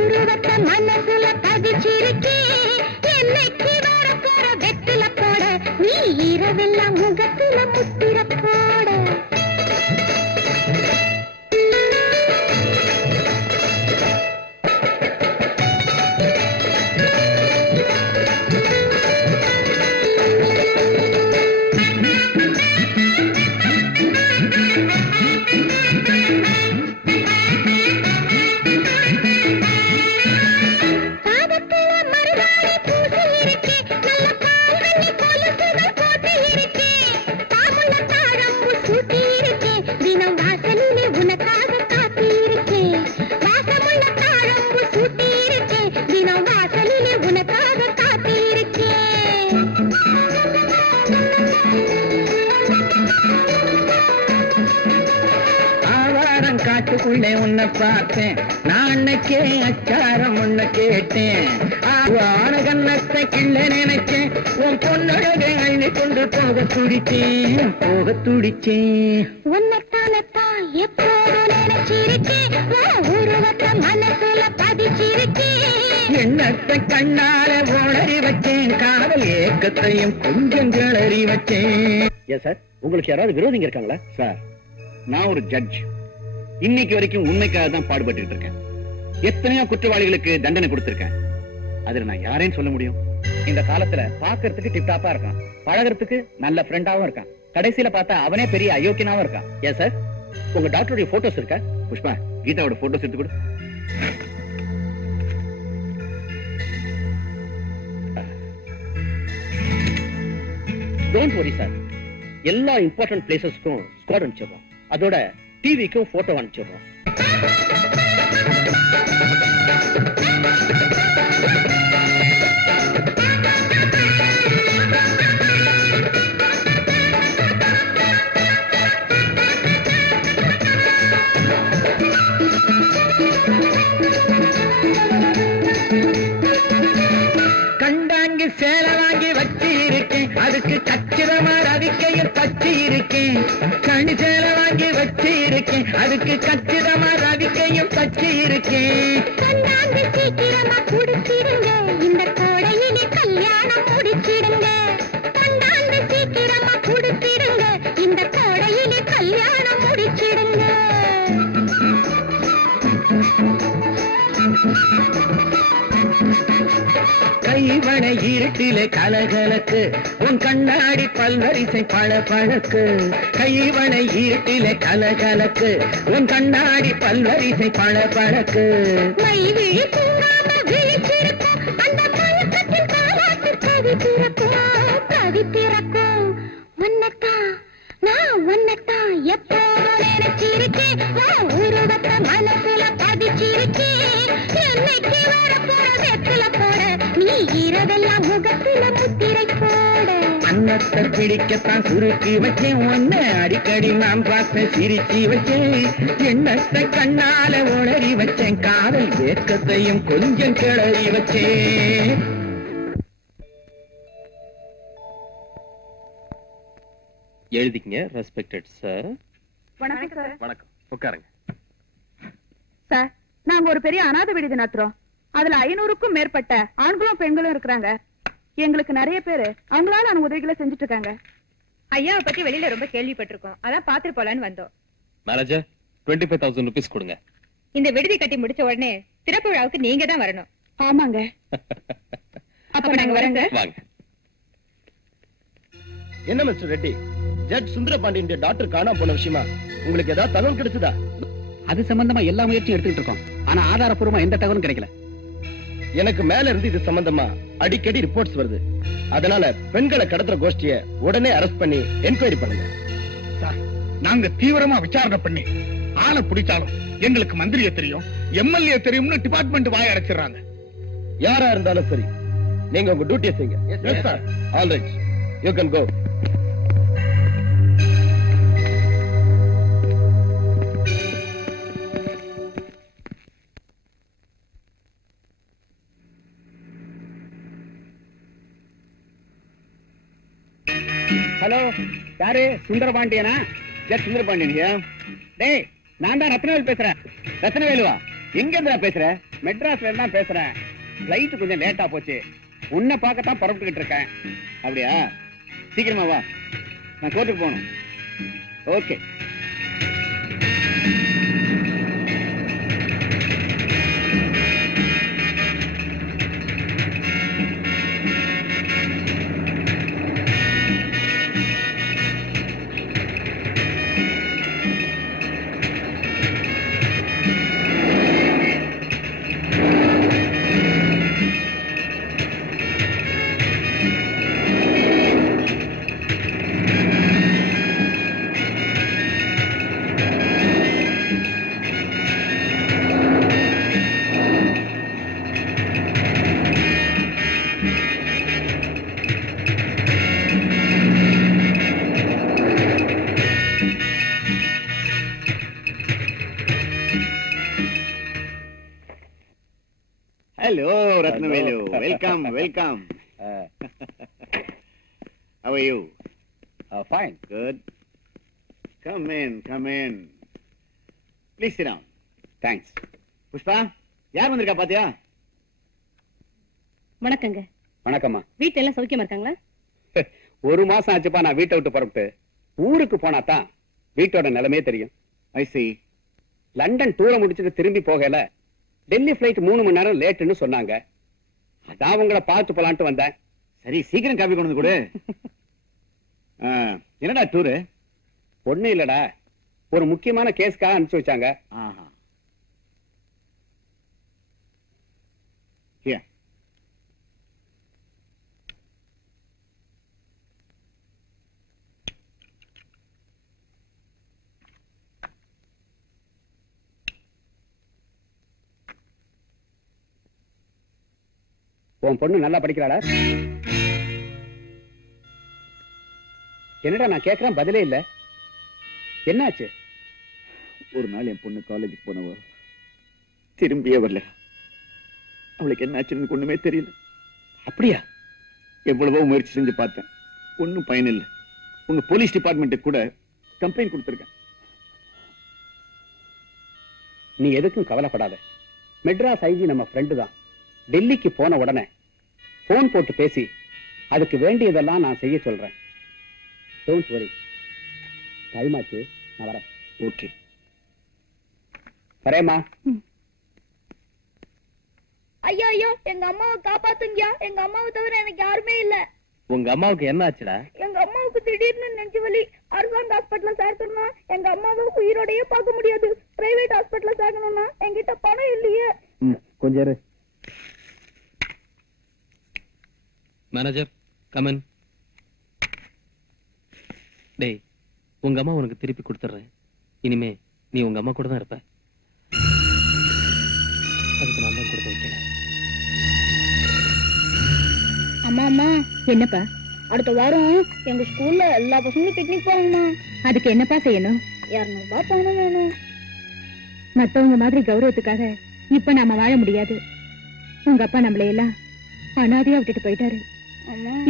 உருவத்தை மனசுல பதிச்சிருக்கேன். என்னைக்கு வர போற வெத்தில போட, நீ இரவெல்லாம் முகத்துல முத்திர போட. கண்ணுக்குள்ளே உன்னை பார்த்தேன், நான் அன்னைக்கே அச்சாரம் உன்னை கேட்டேன். ஆன கண்ணத்தை கிள்ள நினைச்சேன், உன் பொன்னழகை அள்ளி கொண்டு போக துடிச்சேன், போக துடிச்சேன். உன்னைத்தானத்தான் எப்போதும் நினைச்சிருக்கேன், உருவத்தை மனசுல பதிச்சிருக்கேன். எண்ணத்தை கண்ணால உளறி வச்சேன், காதல் ஏக்கத்தையும் கொஞ்சம் கிளறி வச்சேன். ஏன் சார், உங்களுக்கு யாராவது விரோதிங்க இருக்காங்களா? சார், நான் ஒரு ஜட்ஜ். இன்னைக்கு வரைக்கும் உண்மைக்காக தான் பாடுபட்டு இருக்கேன். எத்தனையோ குற்றவாளிகளுக்கு தண்டனை கொடுத்திருக்கேன். அதுல நான் யாரையும் சொல்ல முடியும்? இந்த காலத்துல பாக்குறதுக்கு டிப்டாப்பா இருக்கான், பழகிறதுக்கு நல்ல ஃப்ரெண்டாவும் இருக்கான், கடைசியில பார்த்தா அவனே பெரிய அயோக்கியனாவும் இருக்கான். ஏன் சார், உங்க டாக்டருடைய போட்டோஸ் இருக்கா? புஷ்பா, கீதாவோட போட்டோஸ் எடுத்து கொடு. டோன்ட் வரி சார், எல்லா இம்பார்ட்டன்ட் பிளேசஸ்க்கும் ஸ்குவாட் அனுப்பிச்சிடுறோம். அதோட டிவிக்கும் போட்டோ அனுப்பிச்சிடுறோம். கண்டாங்கி சேலை வாங்கி வச்சு இருக்கேன், அதுக்கு கச்சிதமா ரவிக்கையும் தச்சு இருக்கேன். கணி சேலை வாங்கி வச்சு இருக்கேன், அதுக்கு கச்சிதமா ரவிக்கையும் தச்சு இருக்கேன். கண்ணாந்து சீக்கிரமா குடிச்சிடுங்க, இந்த கோடையிலே கல்யாணம் முடிச்சிடுங்க. கண்ணாந்து சீக்கிரமா குடிச்சிடுங்க, இந்த கோடையிலே கல்யாணம் முடிச்சிடுங்க. கைவளை இருட்டிலே கலகலக்கு, உன் கண்ணாடி பல்வரிசை பழபழக்கு. கைவளை இருட்டிலே கலகலக்கு, உன் கண்ணாடி பல்வரிசை பழபழக்கு. மை விழி தூங்காம விழிச்சிருக்கும், அந்த பழக்கத்தின் காலாத்து கவி பிறக்கும், கவி பிறக்கும். உன்னத்தான் நான் உன்னத்தான் எப்போதும் நினைச்சிருக்கேன், உருவத்தை மனசுல பதிச்சிருக்கேன். என்னைக்கு வரப்போற வெற்றில போட, நீ இரவெல்லாம் முகத்துல முத்திரை போட. அன்னத்தை பிடிக்கத்தான் சுருக்கி வச்சேன், ஒன்ன அடிக்கடி நான் பார்த்து சிரிச்சு வச்சேன். எண்ணத்தை கண்ணால உளறி வச்சேன், காதல் வேக்கத்தையும் கொஞ்சம் கிளறி வச்சேன். எழுதிக்கங்க. Respected sir. வணக்கம் சார். வணக்கம், உட்காருங்க. சார், நாங்க ஒரு பெரிய அநாத விடுதி நடத்துறோம். அதுல 500க்கும் மேற்பட்ட ஆண்களும் பெண்களும் இருக்கிறாங்க. எங்களுக்கு நிறைய பேரு அவங்களால உதவிகளை செஞ்சுட்டு இருக்காங்க. ஐயாவை பத்தி வெளியில ரொம்ப கேள்விப்பட்டிருக்கோம், அதான் பாத்துட்டு போலான்னு வந்தோம். மேனேஜர், 25,000 rupees கொடுங்க. இந்த விடுதி கட்டி முடிச்ச உடனே திறப்பு விழாவுக்கு நீங்க தான் வரணும். ஆமாங்க. அப்ப நாங்க வரங்க. வாங்க. என்ன mister Reddy, judge Sundarapandian doctor காணாம போன விஷயமா உங்களுக்கு ஏதாவது தகவல் கிடைச்சதா? அது சம்பந்தமா எல்லா முயற்சியும் எடுத்துட்டு இருக்கோம். ஆனா ஆதாரப்பூர்வமா எந்த தகவலும் கிடைக்கல. எனக்கு மேல இருந்து இது சம்பந்தமா அடிக்கடி ரிப்போர்ட்ஸ் வருது. அதனால பெண்களை கடத்துற கோஷ்டியை உடனே அரெஸ்ட் பண்ணி என்கொயரி பண்ணுங்க. நாங்க தீவிரமா விசாரணை பண்ணி ஆளை பிடிச்சாலும் எங்களுக்கு மந்திரியை தெரியும், எம்எல்ஏ தெரியும்னு டிபார்ட்மெண்ட் வாய அடைச்சிடறாங்க. யாரா இருந்தாலும் சரி, நீங்க உங்க டியூட்டியை செய்யுங்க. All right, you can go. Hello, யாரு? சுந்தரபாண்டியனா? ஜட்ஜ் சுந்தரபாண்டியன். டேய், நான் தான் ரத்னவேல் பேசுறேன். ரத்னவேலுவா? எங்க இருந்தா பேசுற? மெட்ராஸ்ல இருந்தா பேசுறேன். ஃளைட் கொஞ்சம் லேட்டா போச்சு, உன்னை பார்க்கத்தான் புறப்பட்டுக்கிட்டு இருக்கேன். அப்படியா? சீக்கிரமா வா, நான் கோர்ட்டுக்கு போகணும். Okay. Raju. Welcome welcome. How are you? Fine. Good. Come in. Please sit down. Thanks. Pushpa, யார் வந்திருக்கா பாத்தியா? வணக்கங்க. வணக்கம்மா. வீட்டுல எல்லாம் சௌக்கியமா இருக்காங்களா? ஒரு மாசம் ஆச்சுப்பா நான் வீட்டை விட்டு புறப்பட்டு. ஊருக்கு போனா தான் வீட்டோட நிலைமையே தெரியும். I see. லண்டன் டூரை முடிச்சுட்டு திரும்பி போகல. டெல்லி பிளைட் 3 மணி நேரம் லேட்டுன்னு சொன்னாங்க. அதான் உங்களை பார்த்து போலான்ட்டு வந்தேன். சரி, சீக்கிரம் காபி கொண்டு வந்து கொடு. என்னடா டூரு? ஒண்ணு இல்லடா, ஒரு முக்கியமான கேஸ்க்காக அனுப்பிச்சு வச்சாங்க. ஆஹா. Here. உன் பொண்ணு நல்லா படிக்கிறாளா? என்னடா நான் கேட்கிறேன் பதிலே இல்ல. என்னாச்சு? ஒரு நாள் என் பொண்ணு காலேஜுக்கு போனவ திரும்பியே வரல. அவளுக்கு என்னாச்சுன்னு ஒண்ணுமே தெரியல. அப்படியா? எவ்வளவோ முயற்சி செஞ்சு பார்த்தேன், ஒன்னும் பயன் இல்லை. உங்க போலீஸ் டிபார்ட்மெண்ட்டுக்கு கூட கம்ப்ளைண்ட் கொடுத்திருக்கேன். நீ எதுக்கும் கவலைப்படாத. மெட்ராஸ் ஐஜி நம்ம ஃப்ரெண்டு தான். டெல்லிக்கு போன உடனே போன் போட்டு பேசி அதுக்கு வேண்டியதெல்லாம் நான் செய்ய சொல்றேன். Don't worry. டைம் ஆச்சு, நான் வரேன். ஓகே, வரேம்மா. ஐயோ ஐயோ, எங்க அம்மாவை காப்பாத்துங்க. எங்க அம்மாவை தவிர எனக்கு யாருமே இல்ல. உங்க அம்மாவுக்கு என்ன ஆச்சுடா? எங்க அம்மாவுக்கு திடீர்னு நெஞ்சு வலி. அரசாங்க ஹாஸ்பிட்டல்ல சேர்க்கணும்னா எங்க அம்மாவை உயிரோடயே பார்க்க முடியாது. பிரைவேட் ஹாஸ்பிட்டல்ல சேர்க்கணும்னா என்கிட்ட பணம் இல்லையே. கொஞ்சம் இரு. Manager come on. டேய், உங்க அம்மா உனக்கு திருப்பி கொடுத்துறேன். இனிமே நீ உங்க அம்மா கூட தான் இருப்ப. அதுக்கு நான் தான் கொடுத்து வைக்கல. அம்மா அம்மா, என்னப்பா? அடுத்த வாரம் எங்க ஸ்கூல்ல எல்லா பசங்களும் பிக்னிக் போறாங்கம்மா. அதுக்கு என்னப்பா செய்யணும்? 200 ரூபாய் பணம் வேணும். மத்தவங்க மாதிரி கௌரவத்துக்காக இப்ப நாம வாழ முடியாது. உங்க அப்பா நம்மளை எல்லாம் அனாதையா விட்டுட்டு போயிட்டாரு.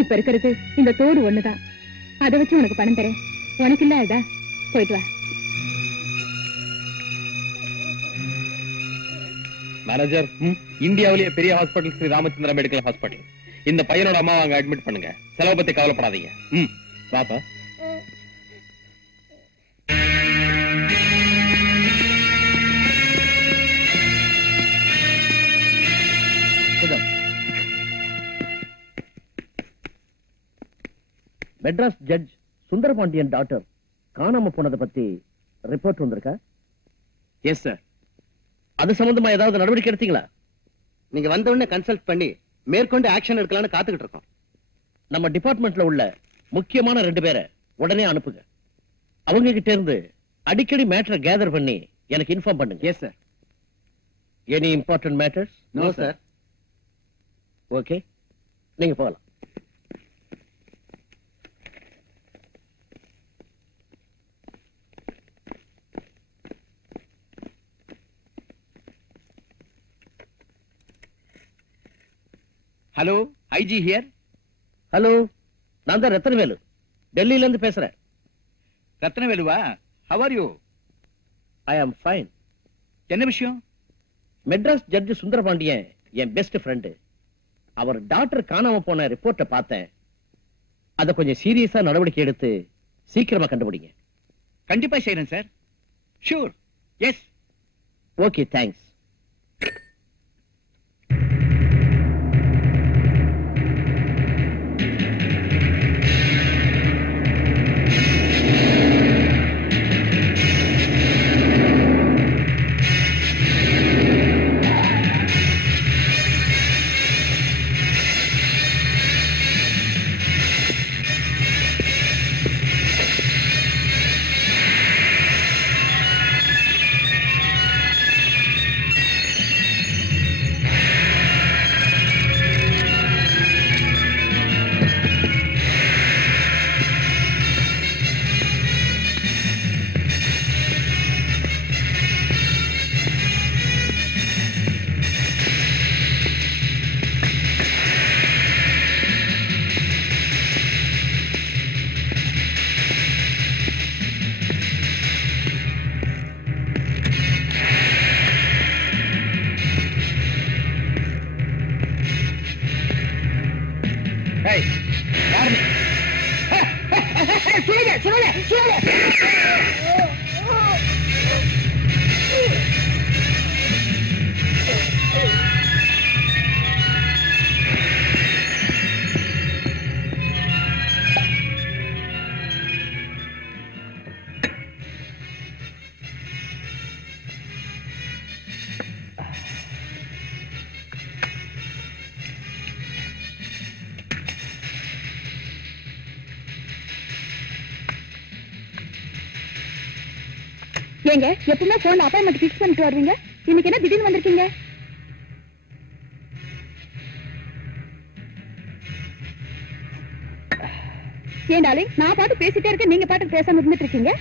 இப்ப இருக்கிறது இந்த தோடு ஒண்ணுதான். அதை வச்சு உனக்கு பணம் தரேன். உனக்கு இல்ல அதா, போயிட்டு வா. மேனேஜர், இந்தியாவிலேயே பெரிய hospital Sri Ramachandra medical hospital. இந்த பையனோட அம்மாவை அங்க அட்மிட் பண்ணுங்க. செலவு பத்தி கவலைப்படாதீங்க. பாப்பா. மெட்ராஸ் ஜட்ஜ் சுந்தரபாண்டியன் டாக்டர் காணாம போனதை பத்தி ரிப்போர்ட் வந்திருக்கா? Yes sir. அது சம்பந்தமா ஏதாவது நடவடிக்கை எடுத்தீங்களா? நீங்க வந்த உடனே கன்சல்ட் பண்ணி மேற்கொண்டு ஆக்ஷன் எடுக்கலாம்னு காத்துக்கிட்டு இருக்கோம். நம்ம டிபார்ட்மெண்ட்ல உள்ள முக்கியமான 2 பேரை உடனே அனுப்புங்க. அவங்க கிட்ட இருந்து அடிக்கடி மேட்டரை கேதர் பண்ணி எனக்கு இன்ஃபார்ம் பண்ணுங்க. Yes sir. Any important matters? No sir. Okay, நீங்க போகலாம். Hello, IG here. ஹலோ, நான் தான் ரத்னவேலு, டெல்லியில இருந்து பேசுறேன். ரத்னவேலுவா? How are you? I am fine. என்ன விஷயம்? மெட்ராஸ் ஜட்ஜ் சுந்தரபாண்டியன் என் பெஸ்ட் ஃப்ரெண்டு. அவர் டாக்டர் காணாம போன ரிப்போர்ட்டை பார்த்தேன். அதை கொஞ்சம் சீரியஸா நடவடிக்கை எடுத்து சீக்கிரமா கண்டுபிடிங்க. கண்டிப்பா செய்யறேன் sir. Sure. Yes. Okay, thanks. சொல்லுங்க சொல்லுங்க சொல்லுங்க. ஏங்க எப்பவுமே போன்ல அப்பாயின்மெண்ட் பிக்ஸ் பண்ணிட்டு வருவீங்க, இன்னைக்கு என்ன திடீர்னு வந்திருக்கீங்க? ஏன் டார்லிங், நான் பாட்டு பேசிட்டே இருக்கேன், நீங்க பாட்டு பேசாம இருந்துட்டு இருக்கீங்க.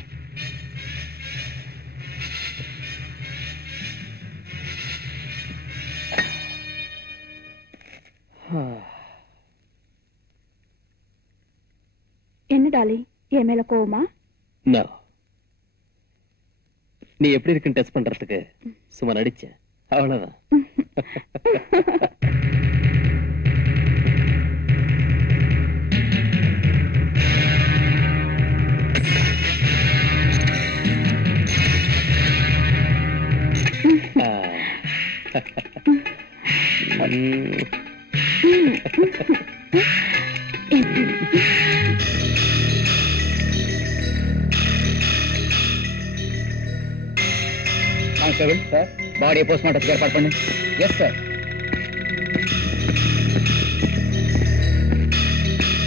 என்ன டார்லிங், என் மேல கோவமா? நீ எப்படி இருக்குன்னு டெஸ்ட் பண்றதுக்கு சும்மா நடிச்சேன், அவ்வளவுதான். சார், பாடியை போஸ்ட்மார்ட்டத்துக்கு ஏற்பாடு பண்ணு. Yes sir.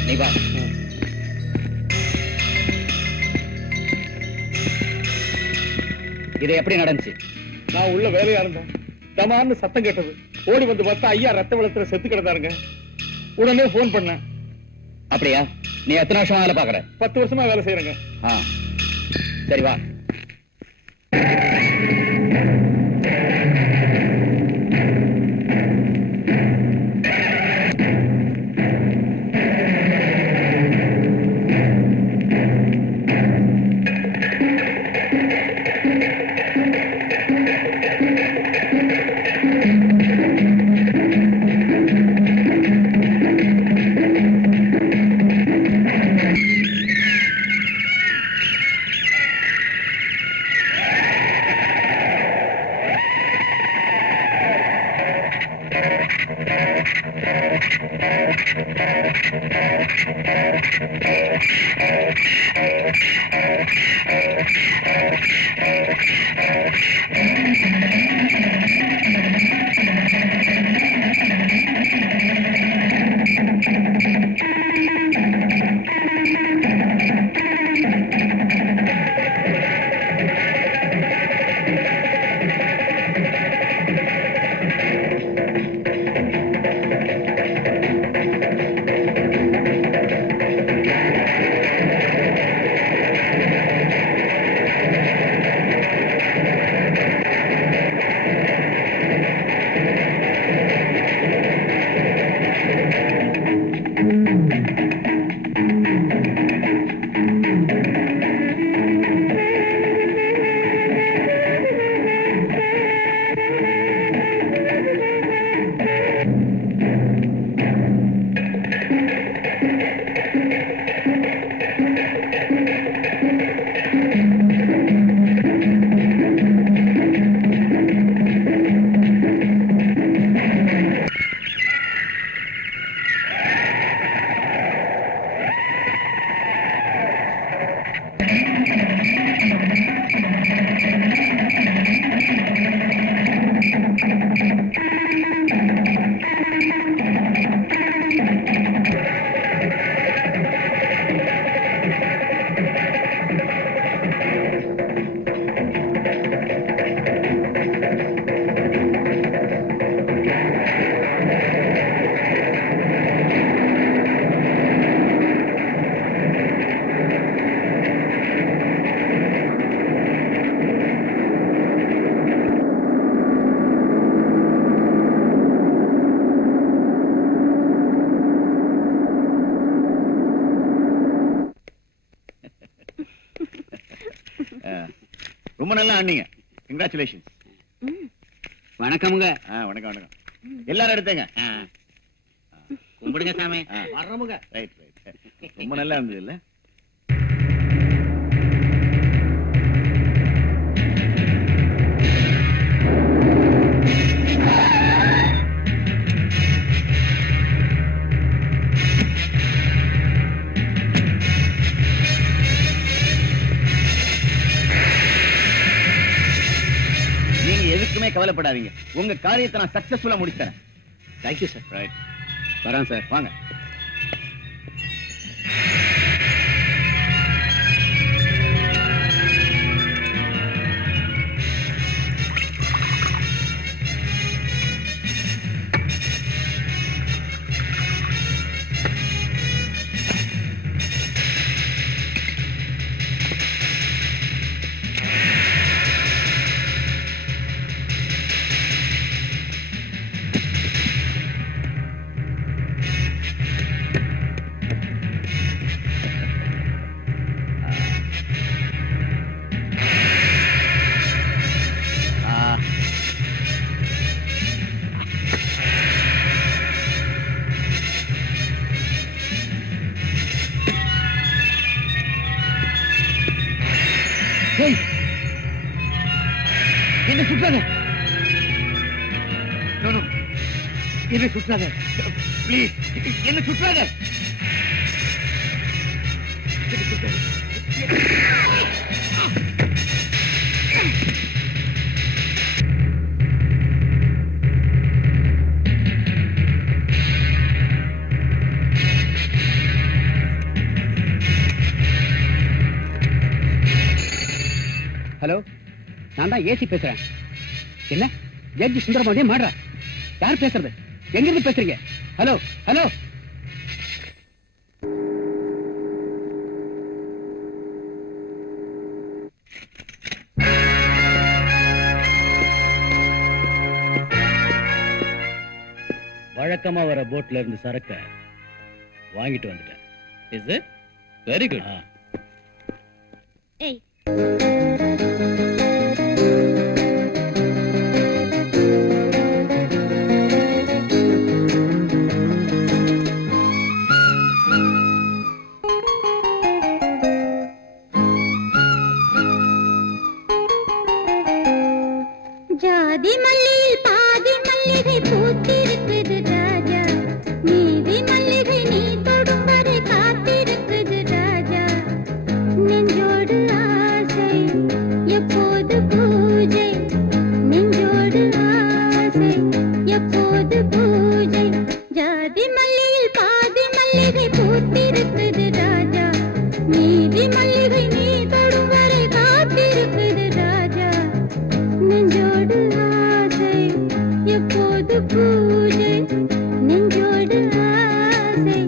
நீ வா. இது எப்படி நடந்துச்சு? நான் உள்ள வேலையா இருந்தேன், தமான்னு சத்தம் கேட்டது, ஓடி வந்து பார்த்தா ஐயா ரத்த வெள்ளத்துல செத்து கிடந்தாருங்க. உடனே போன் பண்ணேன். அப்படியா? நீ எத்தனை வருஷமா வேலை பாக்குற? 10 வருஷமா வேலை செய்யறேங்க. சரி வா. ரொம்ப நல்லா ஆனீங்க. கங்க்ராச்சுலேஷன். வணக்கமுங்க. வணக்கம் வணக்கம். எல்லாரும் எடுத்தேங்க. கும்பிடுங்க சாமி. வர்றமுக. ரைட் ரைட், ரொம்ப நல்லா இருந்தது இல்ல? நீங்க எதுக்குமே கவலைப்படாதீங்க, உங்க காரியத்தை நான் சக்சஸ்ஃபுல்லா முடிச்சறேன். Thank you sir. ரைட், வரேன் சார். வாங்க. என்ன சுற்றாத, என்ன சுற்றாத, பிளீஸ் என்ன சுற்றாத. ஹலோ, நான் தான் ஏசி பேசுறேன். என்ன ஜட்ஜி சுந்தரபாண்டியன் மாடுறா? யார் பேசுறது? எங்க இருந்து பேசுறீங்க? Hello hello. வழக்கமா வர போட்ல இருந்து சரக்க வாங்கிட்டு வந்துட்டேன். Is it very good. ஏய், ஜாதி மல்லியில் பாதி மல்லிகை பூத்திருக்குது ராஜா, நீதி மல்லிகை நீ தொடும் வரை காத்திருக்குது ராஜா. நெஞ்சோடு ஆசை எப்போது பூஜை, நெஞ்சோடு ஆசை எப்போது பூஜை. ஜாதி மல்லியில் பாதி மல்லிகை பூத்திருக்குது ராஜா, நீதி மல்லிகை நீ தொடும் வரை காத்திருக்குது ராஜா. நெஞ்சோடு ஆசை எப்போது பூஜை, நெஞ்சோடு ஆசை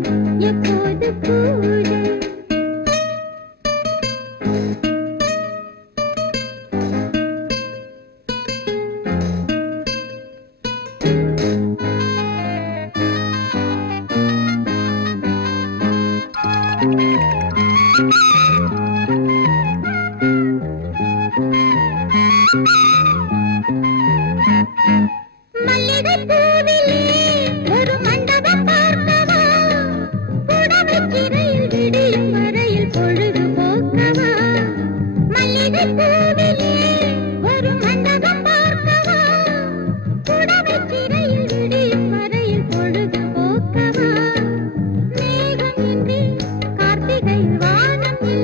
எப்போது பூஜை. மல்லிகை பூவிலே ஒரு மண்டபம் பார்க்கவா, புடவைச்சிறையில் விடியும் வரையில் பொழுது போக்கவா. மல்லிகை பூவிலே ஒரு மண்டபம் பார்க்கவா, புடவைச்சிறையில் விடியும் வரையில் பொழுது போக்கவா. மேகம் இன்றி கார்த்திகை வானம் இல்லை,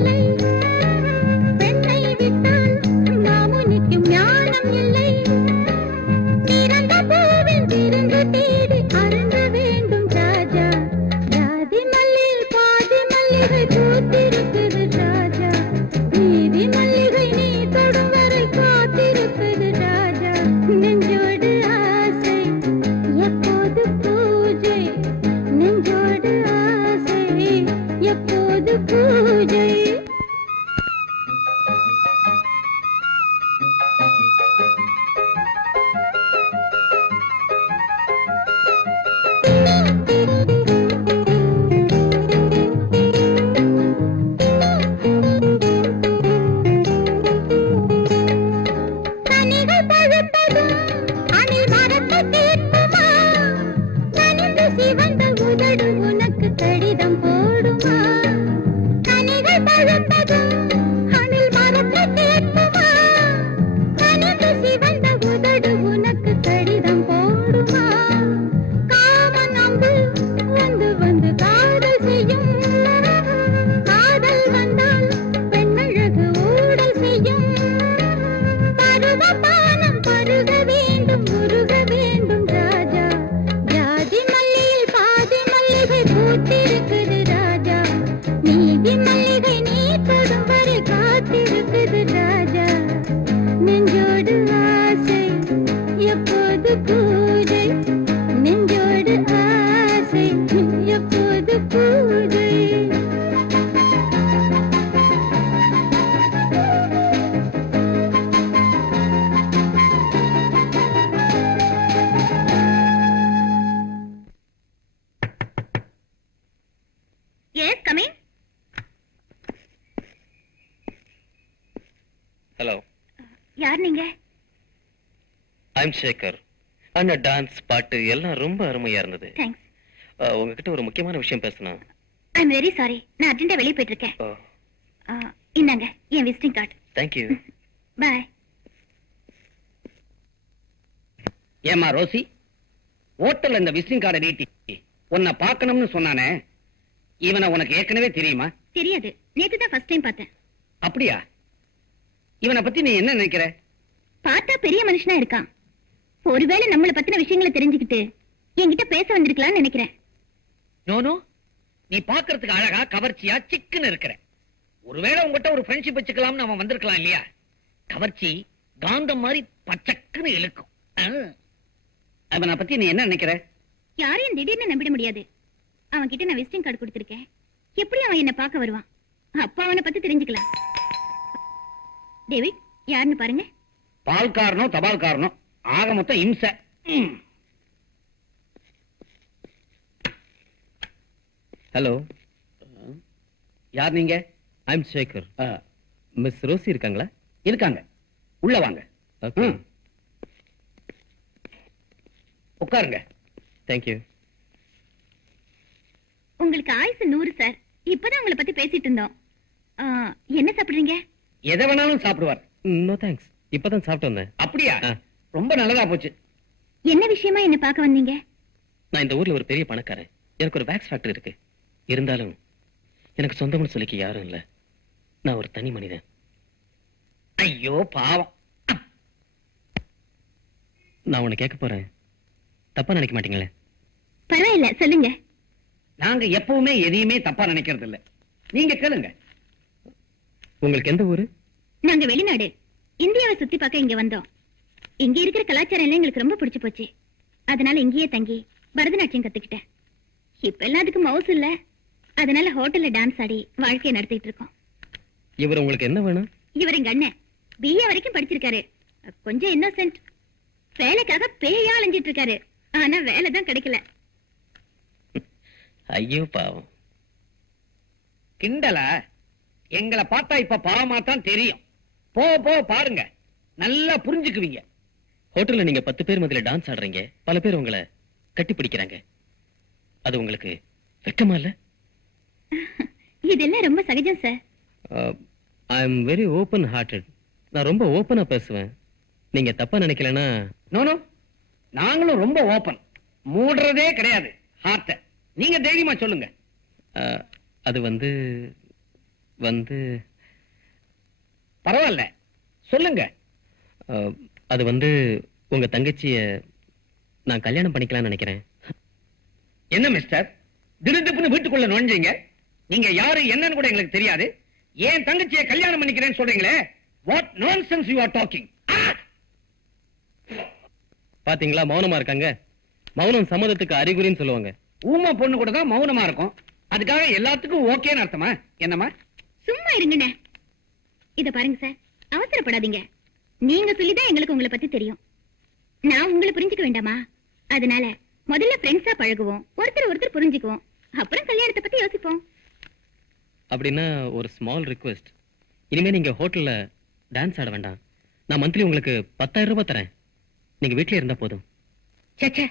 யார் நீங்க? ஐம் சேகர். அண்ணா டான்ஸ் பாட்டு எல்லாம் ரொம்ப அருமையா இருந்தது. தேங்க்ஸ். உங்ககிட்ட ஒரு முக்கியமான விஷயம் பேசணும். ஐம் வெரி சாரி, நான் அர்ஜென்ட்டா வெளியே போயிட்டு இருக்கேன். இந்தாங்க என் விசிட்டிங் கார்டு. தேங்க்யூ. பாய். ஏமா ரோசி, ஹோட்டல்ல இந்த விசிட்டிங் கார்டை நீட்டி உன்னை பார்க்கணும்னு சொன்னானே, இவனை உனக்கு ஏற்கனவே தெரியுமா? தெரியாது, நேத்து தான் ஃபர்ஸ்ட் டைம் பார்த்தேன். அப்படியா? இவனை பத்தி நீ என்ன நினைக்கிற? பார்த்தா பெரிய மனுஷனா இருக்கான். ஒருவேளை நம்மளை பத்தின விஷயங்களை தெரிஞ்சுக்கிட்டு என்கிட்ட பேச வந்திருக்கலாம்னு நினைக்கிறேன். நோனோ, நீ பாக்குறதுக்கு அழகா கவர்ச்சியா சிக்குன்னு இருக்கிற. ஒருவேளை உங்ககிட்ட ஒரு ஃப்ரெண்ட்ஷிப் வச்சுக்கலாம்னு அவன் வந்திருக்கலாம் இல்லையா? கவர்ச்சி காந்தம் மாதிரி பச்சக்குன்னு இழுக்கும். அவனை பத்தி நீ என்ன நினைக்கிற? யாரையும் திடீர்னு நம்பிட முடியாது. அவன் கிட்ட நான் விசிட்டிங் கார்டு கொடுத்திருக்கேன். எப்படி அவன் என்ன பார்க்க வருவான்? அப்பா அவனை பத்தி தெரிஞ்சுக்கலாம். டேவிட் யாருன்னு பாருங்க. பால்காரனோ தபால்காரனோ, ஆக மொத்தம் இம்சை. ஹலோ, யார் நீங்க? ஐம் சேகர். மிஸ் ரோசி இருக்காங்களா? இருக்காங்க, உள்ள வாங்க. உட்காருங்க. தேங்க்யூ. உங்களுக்கு ஆயுசு 100 சார். இப்பதான் உங்களை பத்தி பேசிட்டு இருந்தோம். என்ன சாப்பிடுறீங்க? எதை வேணாலும் சாப்பிடுவார். நோ தேங்க்ஸ், இப்பதான் சாப்பிட்டு வந்தேன். அப்படியா? ரொம்ப நல்லதா போச்சு. என்ன விஷயமா என்ன பார்க்க வந்தீங்க? நான் இந்த ஊர்ல ஒரு பெரிய பணக்காரன். எனக்கு ஒரு வேக்ஸ் ஃபேக்டரி இருக்கு. இருந்தாலும் எனக்கு சொந்தம்னு சொல்லிக்க யாரும் இல்ல. நான் ஒரு தனி மனிதன். ஐயோ பாவம். நான் உன்னை கேட்க போறேன், தப்பா நினைக்க மாட்டீங்களே? பரவாயில்ல, சொல்லுங்க. நாங்க எப்பவுமே எதையுமே தப்பா நினைக்கிறது இல்ல. நீங்க கேளுங்க. உங்களுக்கு எந்த ஊரு? நாங்க வெளிநாடு, இந்தியாவை சுத்தி பார்க்க இங்க வந்தோம். இங்க இருக்கிற கலாச்சாரம் எல்லாம் எங்களுக்கு ரொம்ப பிடிச்சு போச்சு. அதனால இங்கேயே தங்கி பரதநாட்டியம் கத்துக்கிட்டேன். இப்ப எல்லாம் அதுக்கு மவுஸ் இல்ல. அதனால ஹோட்டல்ல டான்ஸ் ஆடி வாழ்க்கையை நடத்திட்டு இருக்கோம். இவர் உங்களுக்கு என்ன வேணும்? இவர் எங்க அண்ணன். BA வரைக்கும் படிச்சிருக்காரு. கொஞ்சம் இன்னோசென்ட். வேலைக்காக பேயா அலைஞ்சிட்டு இருக்காரு. ஆனா வேலை தான் கிடைக்கல. ஐயோ பாவம். கிண்டலா? எங்களை பார்த்தா இப்ப பாவமா தான் தெரியும். போ போ பாருங்க, நல்லா புரிஞ்சுக்குவீங்க. ஹோட்டல்ல நீங்க 10 பேர் மத்தியில டான்ஸ் ஆடுறீங்க. பல பேர் உங்களை கட்டி பிடிக்கிறாங்க. அது உங்களுக்கு வெக்கமா இல்ல? இதெல்லாம் ரொம்ப சகஜம் sir. I am very open hearted. நான் ரொம்ப ஓபனா பேசுவேன். நீங்க தப்பா நினைக்கலன்னா? நோ, நாங்களும் ரொம்ப ஓபன், மூடுறதே கிடையாது ஹார்ட்ட. நீங்க தைரியமா சொல்லுங்க. அது வந்து பரவாயில்ல, சொல்லுங்க. அது வந்து உங்க தங்கச்சிய நான் கல்யாணம் பண்ணிக்கலாம்னு நினைக்கிறேன். என்ன மிஸ்டர், திடுதிப்புன்னு வீட்டுக்குள்ள நுழைஞ்சீங்க? நீங்க யாரு என்னன்னு கூட எங்களுக்கு தெரியாது. ஏன் தங்கச்சியை கல்யாணம் பண்ணிக்கிறேன்னு சொல்றீங்களே? What nonsense you are talking? பாத்தீங்களா, மௌனமா இருக்காங்க. மௌனம் சம்மதத்துக்கு அறிகுறின்னு சொல்லுவாங்க. ஊமை பொண்ணு கூட தான் மௌனமா இருக்கும். அதுக்காக எல்லாத்துக்கும் ஓகேன்னு அர்த்தமா? என்னமா? சும்மா இருங்கண்ணே. இத பாருங்க சார், அவசரப்படாதீங்க. நீங்க சொல்லிதான் எங்களுக்கு உங்களை பத்தி தெரியும். நான் உங்களை புரிஞ்சுக்க வேண்டாமா? அதனால முதல்ல ஃப்ரெண்ட்ஸா பழகுவோம், ஒருத்தர் புரிஞ்சுக்குவோம், அப்புறம் கல்யாணத்தை பத்தி யோசிப்போம். அப்படின்னா ஒரு ஸ்மால் ரிக்வெஸ்ட். இனிமே நீங்க ஹோட்டல்ல டான்ஸ் ஆட வேண்டாம். நான் மந்த்லி உங்களுக்கு 10,000 ரூபாய் தரேன். நீங்க வீட்லயே இருந்தா போதும். சேச்சே,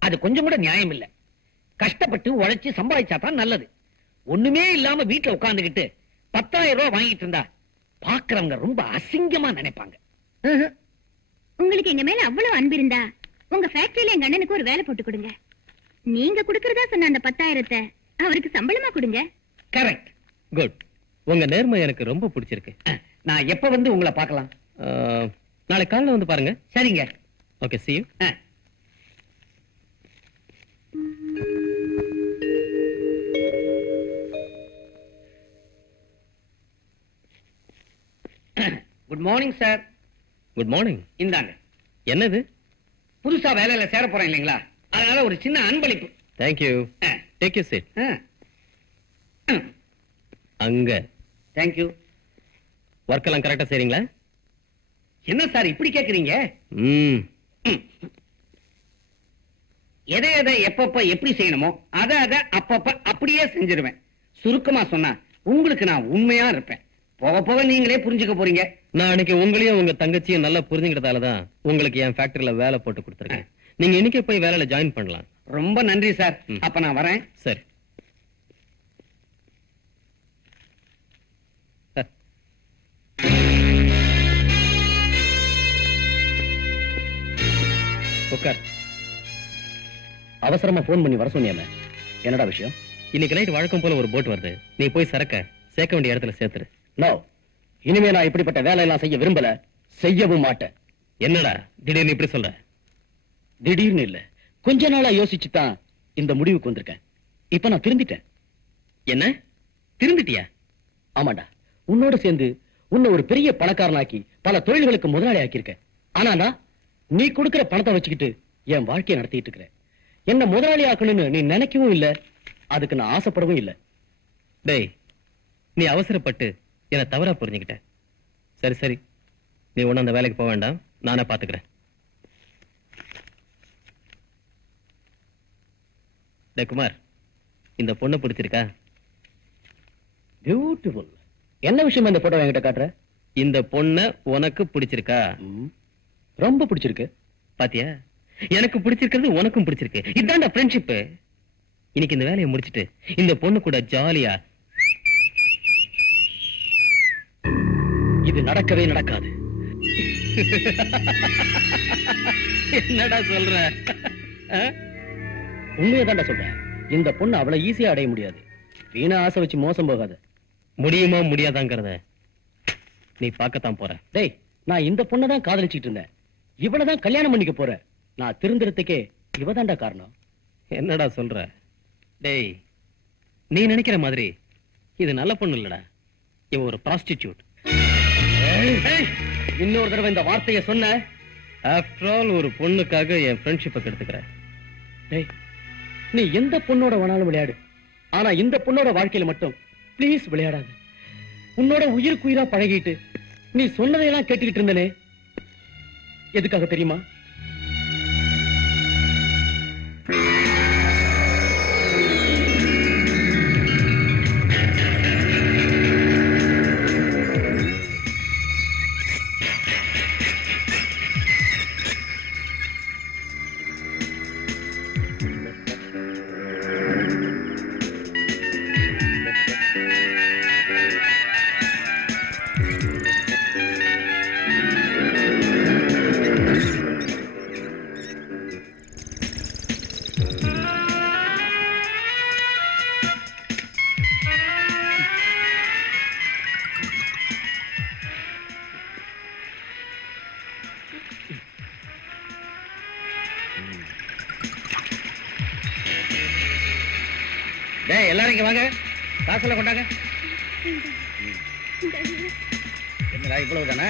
அது கொஞ்சம் கூட நியாயம் இல்ல. கஷ்டப்பட்டு உழைச்சு சம்பாதிச்சா தான் நல்லது. ஒண்ணுமே இல்லாம வீட்டுல உட்கார்ந்துகிட்டு 10,000 ரூபாய் வாங்கிட்டு இருந்தா பாக்குறவங்க ரொம்ப அசிங்கமா நினைப்பாங்க. உங்களுக்கு எங்க மேல அவ்வளவு அன்பு இருந்தா உங்க ஃபேக்டரியில எங்க அண்ணனுக்கு ஒரு வேலை போட்டு கொடுங்க. நீங்க கொடுக்கறதா சொன்ன அந்த 10,000 அவருக்கு சம்பளமா கொடுங்க. கரெக்ட். குட். உங்க நேர்மை எனக்கு ரொம்ப பிடிச்சிருக்கு. நான் எப்ப வந்து உங்களை பார்க்கலாம்? நாளை காலைல வந்து பாருங்க. சரிங்க. Okay, see you. Good morning sir. Good morning. இந்தாங்க. என்னது? புதுசா வேலையில சேர போறேன் இல்லைங்களா, அதனால ஒரு சின்ன அன்பளிப்பு. Thank you. Take your seat. அங்க. Thank you. ஒர்க் எல்லாம் கரெக்டா செய்றீங்களா? என்ன சார் இப்படி கேக்குறீங்க? எதை எதை எப்பப்ப எப்படி செய்யணுமோ அதை அப்பப்ப அப்படியே செஞ்சிருவேன். சுருக்கமா சொன்னா உங்களுக்கு நான் உண்மையா இருப்பேன். போக போக நீங்களே புரிஞ்சுக்க போறீங்க. நான் அன்னைக்கு உங்களையும் உங்க தங்கச்சியும் நல்லா புரிஞ்சுக்கிட்டதாலதான் உங்களுக்கு என் ஃபேக்டரியில வேலை போட்டு கொடுத்துருக்கேன். நீங்க இன்னைக்கே போய் வேலையில ஜாயின் பண்ணலாம். ரொம்ப நன்றி சார். அப்ப நான் வரேன். சரி. உட்கார். அவசரமா போன் பண்ணி வர சொன்னியாமே, என்னடா விஷயம்? இன்னைக்கு நைட் வழக்கம் போல ஒரு போட் வருது. நீ போய் சரக்க சேர்க்க வேண்டிய இடத்துல சேர்த்துரு. நோ, இனிமே நான் இப்படிப்பட்ட வேலையெல்லாம் செய்ய விரும்பல, செய்யவும் மாட்டேன். என்னடா திடீர்னு இப்படி சொல்ற? திடீர்னு இல்ல, கொஞ்ச நாளா யோசிச்சுதான் இந்த முடிவுக்கு வந்திருக்கேன். இப்ப நான் திருந்திட்டேன். என்ன திருந்திட்டியா? ஆமாண்டா, உன்னோட சேர்ந்து உன்னை ஒரு பெரிய பணக்காரனாக்கி பல தொழில்களுக்கு முதலாளி ஆக்கியிருக்கேன். ஆனா நீ கொடுக்கிற பணத்தை வச்சுக்கிட்டு என் வாழ்க்கையை நடத்திட்டு இருக்கிறேன். என்ன முதலாளி ஆக்கணும்னு நீ நினைக்கவும் இல்ல, அதுக்கு நான் ஆசைப்படவும் இல்ல. டேய், நீ அவசரப்பட்டு என்ன தவறா புரிஞ்சுக்கிட்ட. சரி சரி, நீ ஒண்ணு அந்த வேலைக்கு போக வேண்டாம், நானே பாத்துக்கிறேன். டேய் குமார், இந்த பொண்ணு பிடிச்சிருக்கா? பியூட்டிஃபுல். என்ன விஷயம் இந்த போட்டோ என்கிட்ட காட்டுற? இந்த பொண்ண உனக்கு பிடிச்சிருக்கா? ரொம்ப பிடிச்சிருக்கு. பாத்தியா, எனக்கு பிடிச்சிருக்கிறது உனக்கும் பிடிச்சிருக்கு. இதான்டா ஃப்ரெண்ட்ஷிப். இன்னைக்கு இந்த வேலையை முடிச்சிட்டு இந்த பொண்ணு கூட ஜாலியா. இது நடக்கவே நடக்காது. என்னடா சொல்ற? உண்மையதான்டா சொல்றேன். இந்த பொண்ணு அவ்வளவு ஈஸியா அடைய முடியாது. வீணா ஆசை வச்சு மோசம் போகாத. முடியுமா முடியாதாங்கிறத நீ பார்க்கத்தான் போற. டேய், நான் இந்த பொண்ணை தான் காதலிச்சிட்டு இருந்தேன். இவளதான் கல்யாணம் பண்ணிக்க போறேன். நான் திருந்துறதுக்கே இவதான்டா காரணம். என்னடா சொல்ற? டேய், நீ நினைக்கிற மாதிரி இது நல்ல பொண்ணு இல்லடா. இவ ஒரு ப்ராஸ்டிடியூட். இன்னொரு தடவை இந்த வார்த்தையை சொன்ன, ஆஃப்டர் ஆல் ஒரு பொண்ணுக்காக என் ஃப்ரெண்ட்ஷிப்பை கெடுத்துக்கிற. டேய், நீ எந்த பொண்ணோட வேணாலும் விளையாடு, ஆனா இந்த பொண்ணோட வாழ்க்கையில மட்டும் ப்ளீஸ் விளையாடாது. உன்னோட உயிருக்குயிரா பழகிட்டு நீ சொன்னதையெல்லாம் கேட்டுக்கிட்டு இருந்தனே, எதுக்காக தெரியுமா? டேய், எல்லாரும் இங்க வாங்க. காசெல்லாம் கொண்டாங்க. என்னடா இவ்வளவு தானே?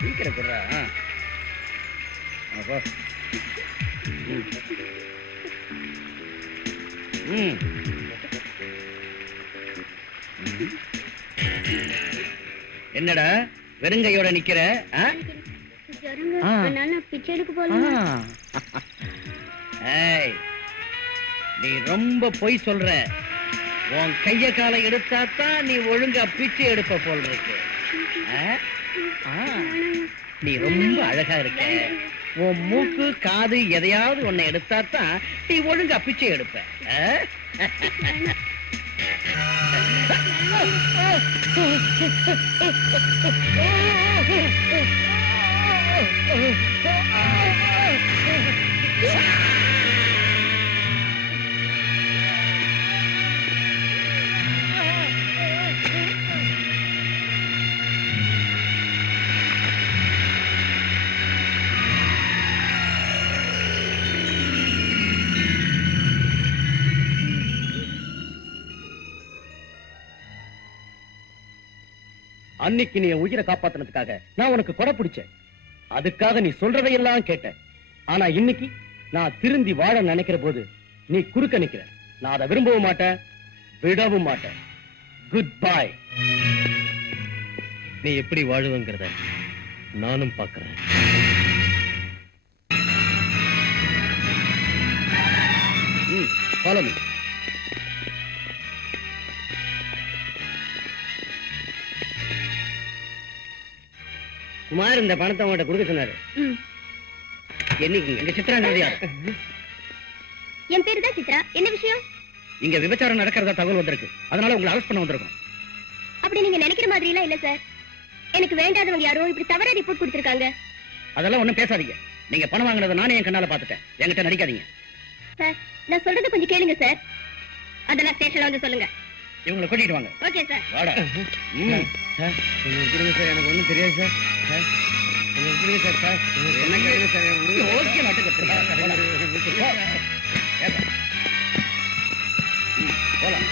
சீக்கிரம் கொடுறா. என்னடா வெறுங்கையோட நிக்கிற? பிச்சை எடுக்க போலாம். நீ ரொம்ப பொய் சொல்ற. உன் கைய காலை எடுத்தாத்தான் நீ ஒழுங்கா பிச்சை எடுப்ப போல் இருக்கு. நீ ரொம்ப அழகா இருக்க. உன் மூக்கு காது எதையாவது உன்னை எடுத்தாத்தான் நீ ஒழுங்கா பிச்சை எடுப்ப. அன்னைக்கு நீ உயிரை காப்பாத்தினதுக்காக நான் உனக்கு கொடை பிடிச்சேன். அதுக்காக நீ சொல்றதையெல்லாம் கேட்டேன். ஆனா இன்னைக்கு நான் திருந்தி வாழ நினைக்கிற போது நீ குறுக்க நிக்கிற. நான் அதை விரும்பவும் மாட்டேன், விடவும் மாட்டேன். Good bye. நீ எப்படி வாழுவங்கிறத நானும் பார்க்கிறேன். Follow me. குமார் இந்த பணத்தை உங்கள்கிட்ட கொடுக்க சொன்னாரு. என்னைக்கு எங்க சித்ரா? என் பேரு தான் சித்ரா. என்ன விஷயம்? இங்க விபச்சாரம் நடக்கிறதா தகவல் வந்திருக்கு. அதனால உங்களை அரெஸ்ட் பண்ண வந்திருக்கோம். அப்படி நீங்க நினைக்கிற மாதிரி எல்லாம் இல்ல சார். எனக்கு வேண்டாதவங்க யாரோ இப்படி தவறா ரிப்போர்ட் கொடுத்திருக்காங்க. அதெல்லாம் ஒண்ணும் பேசாதீங்க. நீங்க பணம் வாங்கினதை நானே என் கண்ணால பாத்துட்டேன். என்கிட்ட நடிக்காதீங்க சார். நான் சொல்றது கொஞ்சம் கேளுங்க சார். அதெல்லாம் ஸ்டேஷன்ல வந்து சொல்லுங்க. இவங்களை கூட்டிட்டு வாங்க. Okay sir. வாடா. சார் கொடுங்க சார். எனக்கு ஒண்ணும் தெரியாது சார். சார் கொடுங்க சார். சார் என்ன கேளுங்க சார். ஓகே நாட்டுக்கு போலாம்.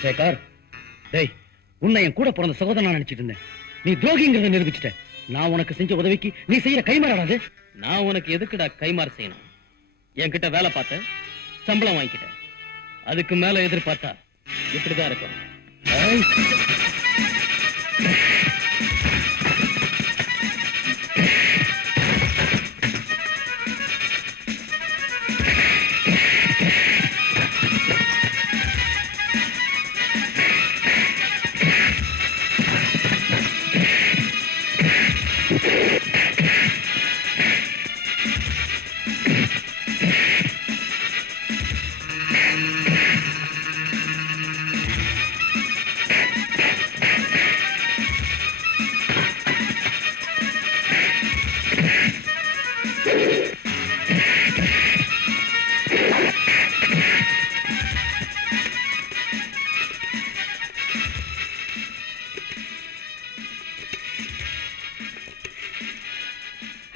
சேகர், டேய், உன்னை என் கூட பிறந்த சகோதரனா நினைச்சிட்டு இருந்தேன். நீ துரோகிங்கிறத நிரூபிச்சிட்ட. நான் உனக்கு செஞ்ச உதவிக்கு நீ செய்யற கைமாறாது. நான் உனக்கு எதுக்குடா கைமாறு செய்யணும்? என்கிட்ட வேலை பார்த்த, சம்பளம் வாங்கிக்கிட்ட. அதுக்கு மேல எதிர்பார்த்தா இப்படிதான் இருக்கும்.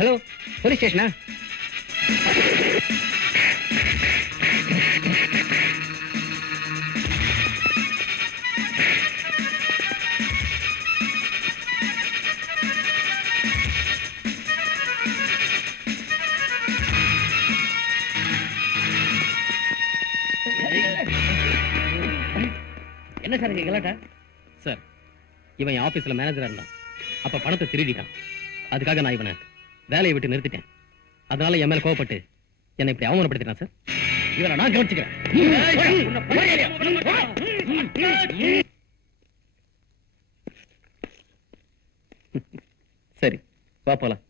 ஹலோ, போலீஸ் ஸ்டேஷனா? என்ன சார் இங்க கலாட்டா? சார், இவன் என் ஆபீஸ்ல மேனேஜரா இருந்தான். அப்ப பணத்தை திருடிட்டான். அதுக்காக நான் இவனை வேலையை விட்டு நிறுத்திட்டேன். அதனால என் மேல கோவப்பட்டு என்னை இப்படி அவமானப்படுத்திட்டான் சார். இவனை நான் கவனிச்சுக்கிறேன். சரி, வா போலாம்.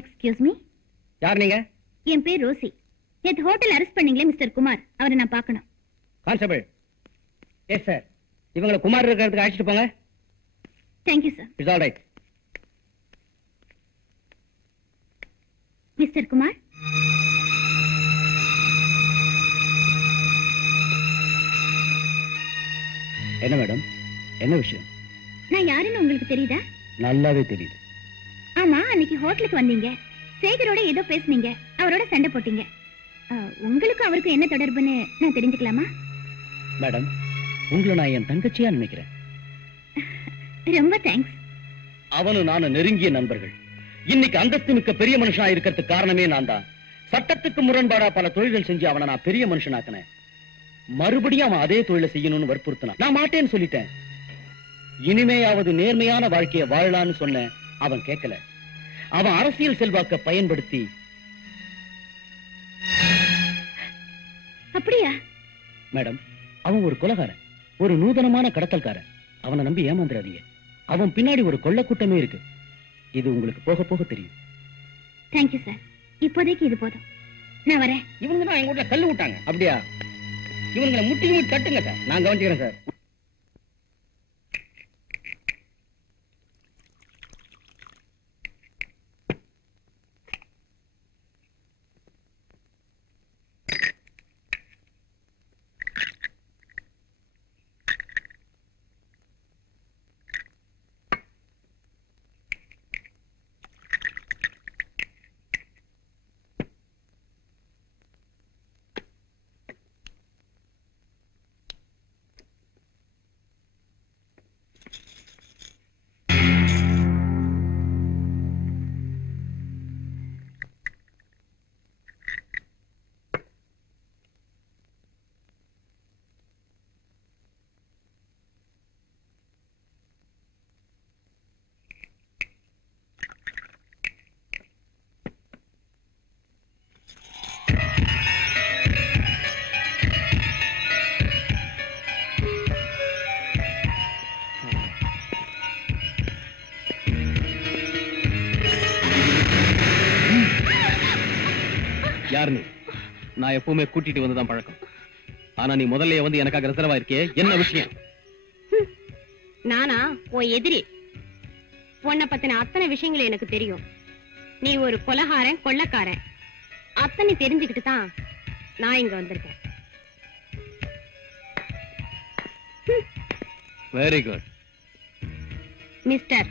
Excuse me. யார் நீங்க? என் பேர் ரோசி. நேத்து ஹோட்டல் அரெஸ்ட் பண்ணீங்களே மிஸ்டர் குமார், அவரை நான் பார்க்கணும். கான்ஸ்டபிள். Yes sir. இவங்களை குமார் இருக்கிறதுக்கு அழைச்சிட்டு போங்க. Thank you sir. It's all right. Mister Kumar, என்ன மேடம், என்ன விஷயம்? நான் யாருன்னு உங்களுக்கு தெரியுதா? நல்லாவே தெரியுது. ஆமா, அன்னைக்கு ஹோட்டலுக்கு வந்தீங்க, சேகரோட ஏதோ பேசுனீங்க, அவரோட சண்டை போட்டீங்க. உங்களுக்கு அவருக்கு என்ன தொடர்புன்னு நான் தெரிஞ்சுக்கலாமா? மேடம், உங்களை நான் என் தங்கச்சியா நினைக்கிறேன். ரொம்ப தேங்க்ஸ். அவனும் நானும் நெருங்கிய நண்பர்கள். இன்னைக்கு அந்தஸ்து மிக்க பெரிய மனுஷனா இருக்கிறதுக்கு காரணமே நான் தான். சட்டத்துக்கு முரண்பாடா பல தொழில்கள் செஞ்சு அவனை நான் பெரிய மனுஷனாக்கினேன். மறுபடியும் அவன் அதே தொழிலை செய்யணும்னு வற்புறுத்தினான். நான் மாட்டேன்னு சொல்லிட்டேன். இனிமேயாவது நேர்மையான வாழ்க்கையை வாழலான்னு சொன்னேன். அவன் கேட்கல. அவன் அரசியல் செல்வாக்க பயன்படுத்தி. அப்படியா? மேடம், அவன் ஒரு கொலைகாரன், ஒரு நூதனமான கடத்தல்காரன். அவனை நம்பி ஏமாந்துடாதீங்க. அவன் பின்னாடி ஒரு கொள்ள கூட்டமே இருக்கு. இது உங்களுக்கு போக போக தெரியும். Thank you sir. இப்போதைக்கு இது போதும், நான் வரேன். இவங்க தான் எங்க வீட்டுல கல்லு விட்டாங்க. அப்படியா? இவங்களை முட்டி முட்டி தட்டுங்க சார். நான் கவனிச்சுக்கிறேன் சார். யார் நீ? நான் எப்பவுமே கூட்டிட்டு வந்துதான் பழக்கம். ஆனா நீ முதல்ல வந்து எனக்காக ரிசர்வா இருக்கே, என்ன விஷயம்? நானா உன் எதிரி? உன்னை பத்தின அத்தனை விஷயங்கள் எனக்கு தெரியும். நீ ஒரு கொலகாரன், கொள்ளக்காரன், அத்தனை தெரிஞ்சுக்கிட்டு தான் நான் இங்க வந்திருக்கேன். Very good. மிஸ்டர்,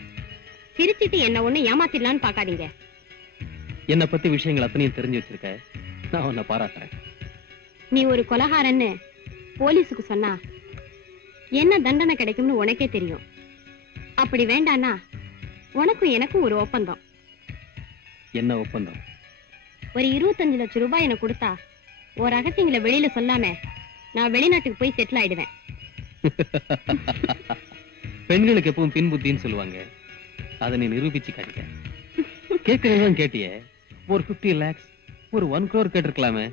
சிரிச்சிட்டு என்ன ஒண்ணு ஏமாத்திடலான்னு பாக்காதீங்க. என்ன பத்தி விஷயங்கள் அத்தனையும் தெரிஞ்சு வச்சிருக்க, நான் உன்னை பாராட்டுறேன். நீ ஒரு கொலகாரன்னு போலீஸுக்கு சொன்னா என்ன தண்டனை கிடைக்கும்னு உனக்கே தெரியும். அப்படி வேண்டானா உனக்கும் எனக்கும் ஒரு ஒப்பந்தம். என்ன ஒப்பந்தம்? ஒரு 25 லட்சம் ரூபாய் எனக்கு கொடுத்தா ஒரு ரகசியங்களை வெளியில சொல்லாம நான் வெளிநாட்டுக்கு போய் செட்டில் ஆயிடுவேன். பெண்களுக்கு எப்பவும் பின் புத்தின்னு சொல்லுவாங்க. அதை நீ நிரூபிச்சு காட்டிட்ட. கேட்கறதுதான் கேட்டியே. ஒரு 50 lakhs, ஒரு 1 crore கேட்டிருக்கலாமே.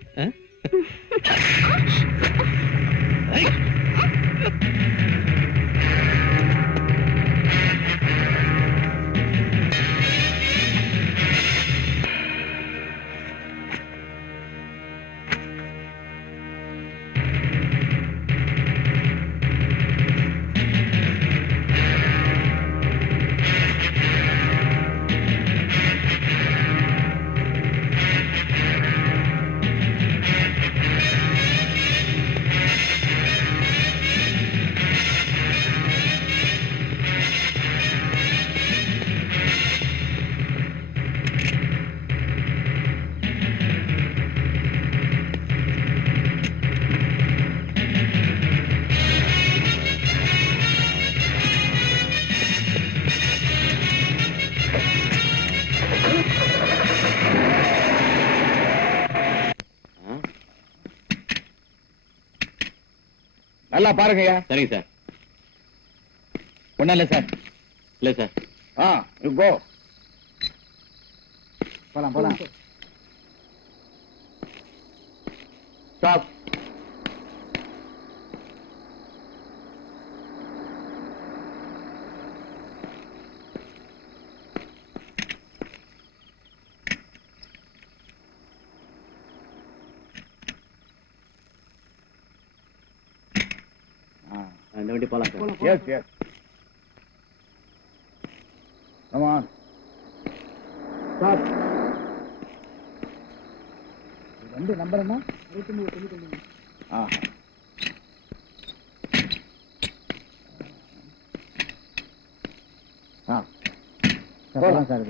நல்லா பாருங்கய்யா. சரிங்க சார். ஒண்ணும் இல்ல சார். இல்ல சார். You go. போலாம். ஸ்டாப். இந்த வண்டி போலாம் sir. Yes. Come on. Stop. வண்டி நம்பர் என்ன? 199. போலாம் சார்.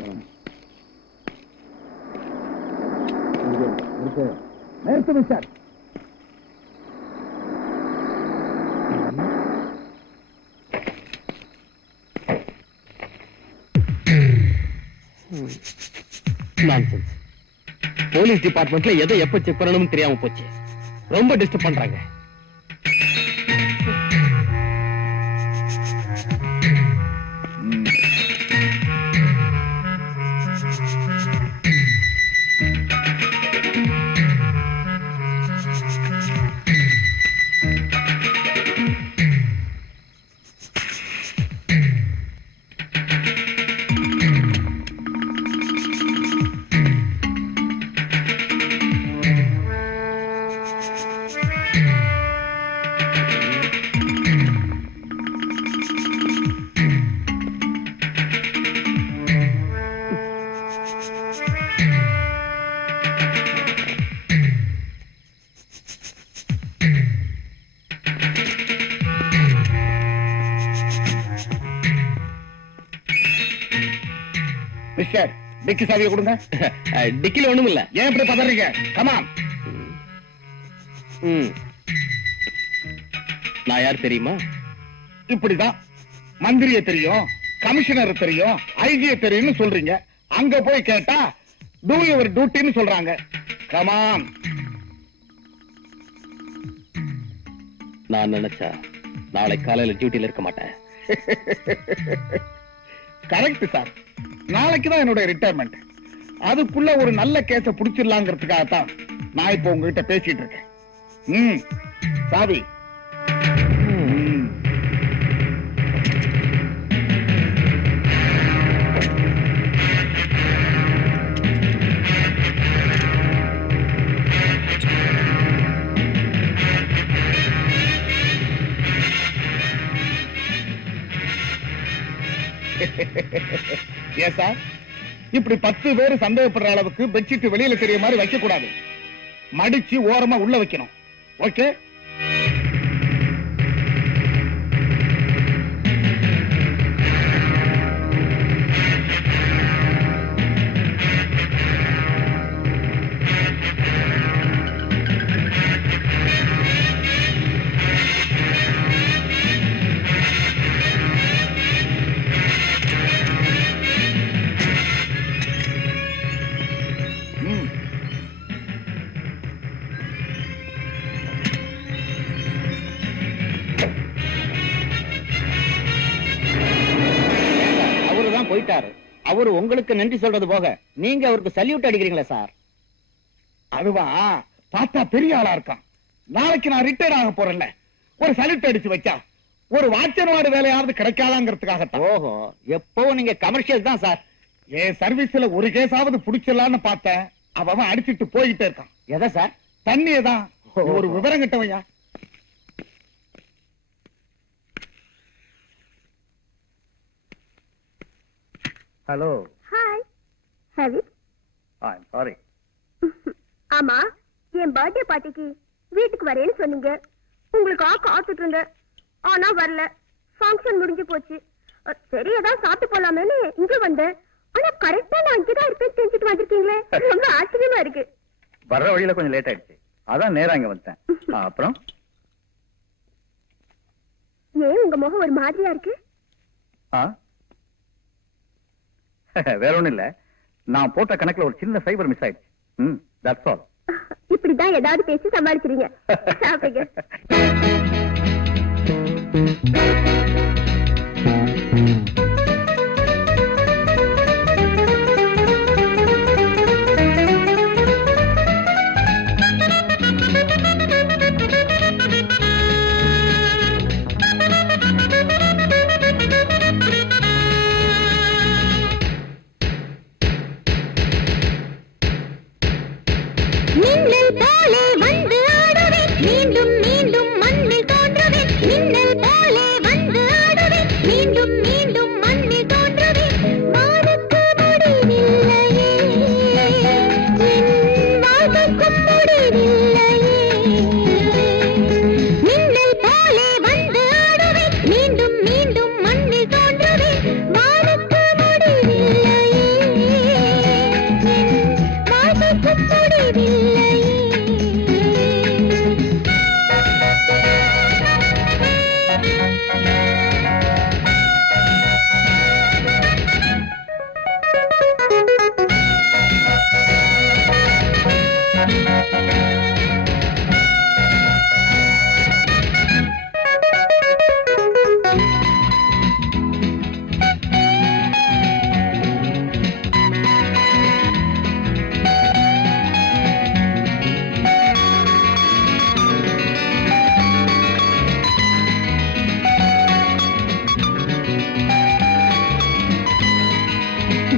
நிறுத்துங்க சார். நான்சென்ஸ். போலீஸ் டிபார்ட்மெண்ட்ல எதை எப்ப செக் பண்ணணும்னு தெரியாம போச்சு. ரொம்ப டிஸ்டர்ப் பண்றாங்க. மிஸ்டர், டிக்கி சாவியை கொடுங்க. டிக்கில ஒண்ணும் இல்ல. ஏன் இப்படி பதறீங்க? கமான். நான் யார் தெரியுமா? இப்படிதான் மந்திரிய தெரியும், கமிஷனர் தெரியும், ஐஜியை தெரியும்னு சொல்றீங்க. அங்க போய் கேட்டா டூ யுவர் டியூட்டின்னு சொல்றாங்க. கமான். நான் நினைச்சா நாளை காலையில டியூட்டில இருக்க மாட்டேன். Correct sir. நாளைக்கு தான் என்னுடைய ரிட்டையர்மெண்ட். அதுக்குள்ள ஒரு நல்ல கேஸ புடிச்சிடலாங்கிறதுக்காகத்தான் நான் இப்போ உங்ககிட்ட பேசிட்டு இருக்கேன். சாவி. ஏன் சார் இப்படி 10 பேர் சந்தேகப்படுற அளவுக்கு பெட்ஷீட் வெளியில தெரிய மாதிரி வைக்க கூடாது. மடிச்சு ஓரமா உள்ள வைக்கணும். ஓகே? போயிட்டாரு. அவரு உங்களுக்கு நன்றி சொல்றது போக நீங்க அவருக்கு சல்யூட் அடிக்கிறீங்களா சார்? அதுவா பார்த்தா பெரிய ஆளா இருக்கான். நாளைக்கு நான் ரிட்டையர் ஆக போறேன்ல, ஒரு சல்யூட் அடிச்சு வச்சா ஒரு வாட்சர் வார்டு வேலையாவது கிடைக்காதாங்கிறதுக்காகத்தான். ஓஹோ, எப்பவும் நீங்க கமர்ஷியல் தான் சார். என் சர்வீஸ்ல ஒரு கேஸாவது புடிச்சிடலான்னு பார்த்தேன். அவன் அடிச்சிட்டு போயிட்டே இருக்கான். எதை சார்? தண்ணியதான். ஒரு விவரம் கிட்டவையா. ஹலோ. ஹாய். ஹாவி. I am sorry. ஆமா, என் பர்த்டே பார்ட்டிக்கு வீட்டுக்கு வரேன்னு சொன்னீங்க. உங்களுக்கு காத்துட்டு இருந்தேன். ஆனா வரல. ஃபங்க்ஷன் முடிஞ்சு போச்சு. சரி ஏதாவது சாப்பிட்டு போலாமேன்னு இங்க வந்தேன். ஆனா கரெக்டா நான் இங்கதான் இருப்பேன் தெரிஞ்சுட்டு வந்திருக்கீங்களே, ரொம்ப ஆச்சரியமா இருக்கு. வர்ற வழியில கொஞ்சம் லேட் ஆயிடுச்சு, அதான் நேரா இங்க வந்தேன். அப்புறம் ஏன் உங்க முகம் ஒரு மாதிரியா இருக்கு? வேற ஒண்ணும் இல்ல, நான் போட்ட கணக்குல ஒரு சின்ன சைபர் மிஸ் ஆயிடுச்சு. That's all. இப்படிதான் ஏதாவது பேசி சமாளிக்கிறீங்க. சாப்பிடுங்க.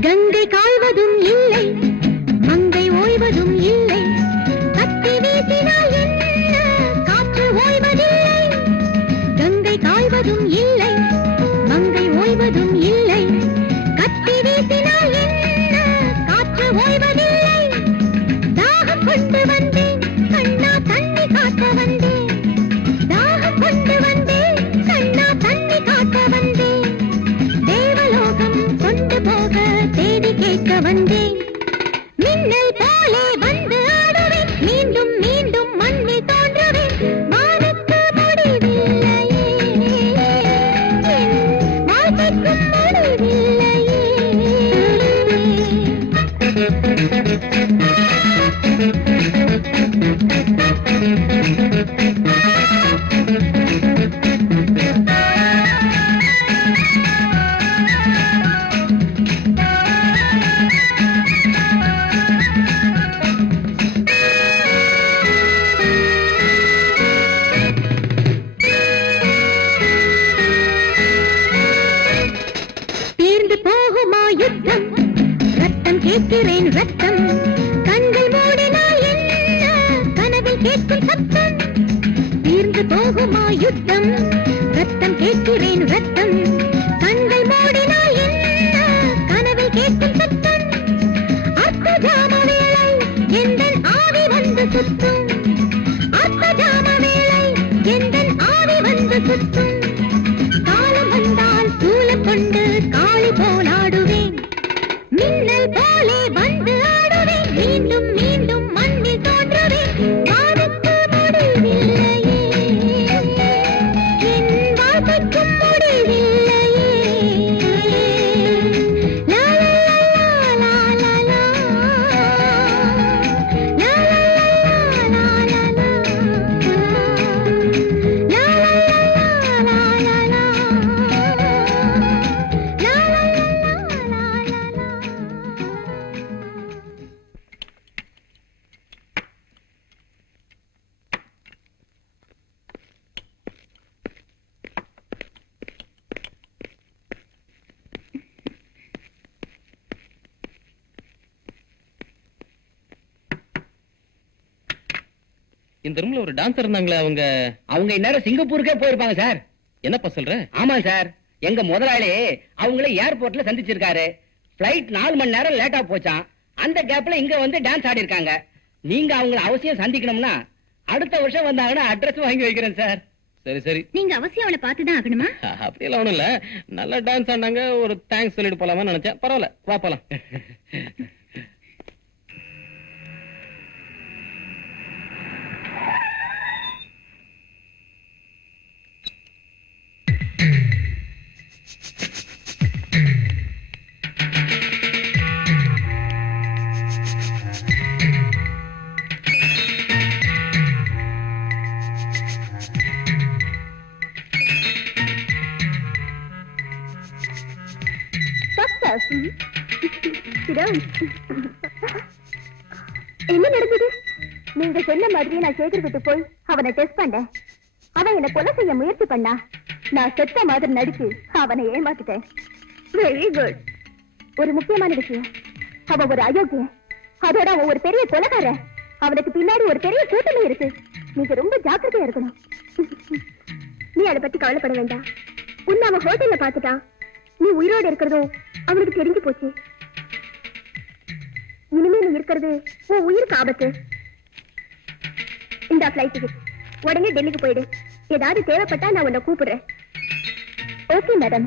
கங்கை காய்வதும் இல்லை, மங்கை ஓய்வதும் இல்லை, கத்தி வீசினால் என்ன காற்று ஓய்வதில்லை. கங்கை காய்வதும் இல்லை, மங்கை ஓய்வதும் இல்லை, கத்தி வீசினால் என்ன காற்று ஓய்வதில்லை. தாகம் கொண்டு வந்தேன் கண்ணா தண்ணி காட்ட வந்தேன், தாகம் கொண்டு வந்தேன் கண்ணா தண்ணி காட்ட வந்தேன், தேவலோகம் கொண்டு போக தேடி கேட்க வந்தேன். மின்னல் போலே வந்து ஆடுவேன், மீண்டும் மீண்டும் மண்ணில் தோன்றுவேன், வானுக்கு முடிவில்லையே, வாழ்க்கைக்கும் முடிவில்லையே. தீர்ந்து போகுமா யுத்தம், ரத்தம் கேட்கிறேன் ரத்தம், கண்கள் மூடினால் என்ன கனவில் கேட்கும் சத்தம். தீர்ந்து போகுமா யுத்தம், ரத்தம் கேட்கிறேன் ரத்தம், கண்கள் மூடினால் என்ன சுத்தும் காலம் வந்தால் சூலம் கொண்டு காளி போலாடுவேன் மின்னல் போலே வந்து ஆடுவேன் மீண்டும் மீண்டும் மண்ணில் தோன்றுவேன் வானுக்கு முடிவில்லையே என் வாழ்க்கைக்கும் முடிவில்லையே லா லா லா லா லா லா லா இந்த ரூம்ல ஒரு டான்சர் இருந்தாங்களே அவங்க இந்நேரம் சிங்கப்பூருக்கே போயிருப்பாங்க சார். என்னப்பா சொல்ற? ஆமா சார், எங்க முதலாளி அவங்கள ஏர்போர்ட்ல சந்திச்சிருக்காரு. பிளைட் 4 மணி நேரம் லேட்டா போச்சான். அந்த கேப்ல இங்க வந்து டான்ஸ் ஆடி இருக்காங்க. நீங்க அவங்கள அவசியம் சந்திக்கணும்னா அடுத்த வருஷம் வந்தாங்கன்னா அட்ரஸ் வாங்கி வைக்கிறேன் சார். சரி சரி, நீங்க அவசியம் அவளை பார்த்துதான் ஆகணுமா? அப்படியெல்லாம் ஒண்ணும் இல்ல, நல்லா டான்ஸ் ஆடினாங்க, ஒரு தேங்க்ஸ் சொல்லிட்டு போலாமான்னு நினைச்சேன். பரவாயில்ல, வா போலாம். என்ன நடந்தது? நீங்க சொன்ன மாதிரியே நான் சேகர் வீட்டு போய் அவனை டெஸ்ட் பண்ணேன். அவன் என்ன கொலை செய்ய முயற்சி பண்ணா. நான் செத்த மாதிரி நடிச்சு அவனை ஏமாத்திட்டேன். Very good. ஒரு முக்கியமான விஷயம், அவன் ஒரு அயோக்கியன். அதோட அவன் ஒரு பெரிய கொலைகாரன். அவனுக்கு பின்னாடி ஒரு பெரிய கூட்டமே இருக்கு. நீங்க ரொம்ப ஜாக்கிரதையா இருக்கணும். நீ அதை பத்தி கவலைப்பட வேண்டாம். உன்னை அவன் ஹோட்டல்ல பாத்துட்டான். நீ உயிரோடு இருக்கிறதும் அவனுக்கு தெரிஞ்சு போச்சு. இனிமே நீ இருக்கிறது உன் உயிருக்கு ஆபத்து. இந்த ஃபிளைட் டிக்கெட், உடனே டெல்லிக்கு போயிடு. ஏதாவது தேவைப்பட்டா நான் உன்னை கூப்பிடுறேன். Okay madam.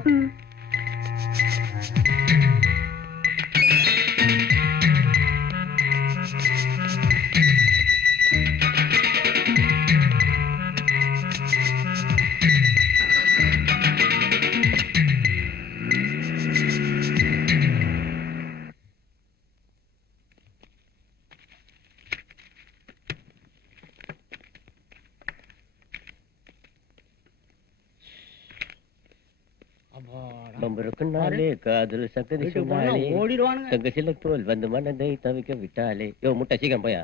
காதல் சங்கதி ஓடிடுவானுங்க. தங்கச்சில போல் வந்து மனதை தவிக்க விட்டாலே. யோ முட்டை சீக்கிரம் போயா.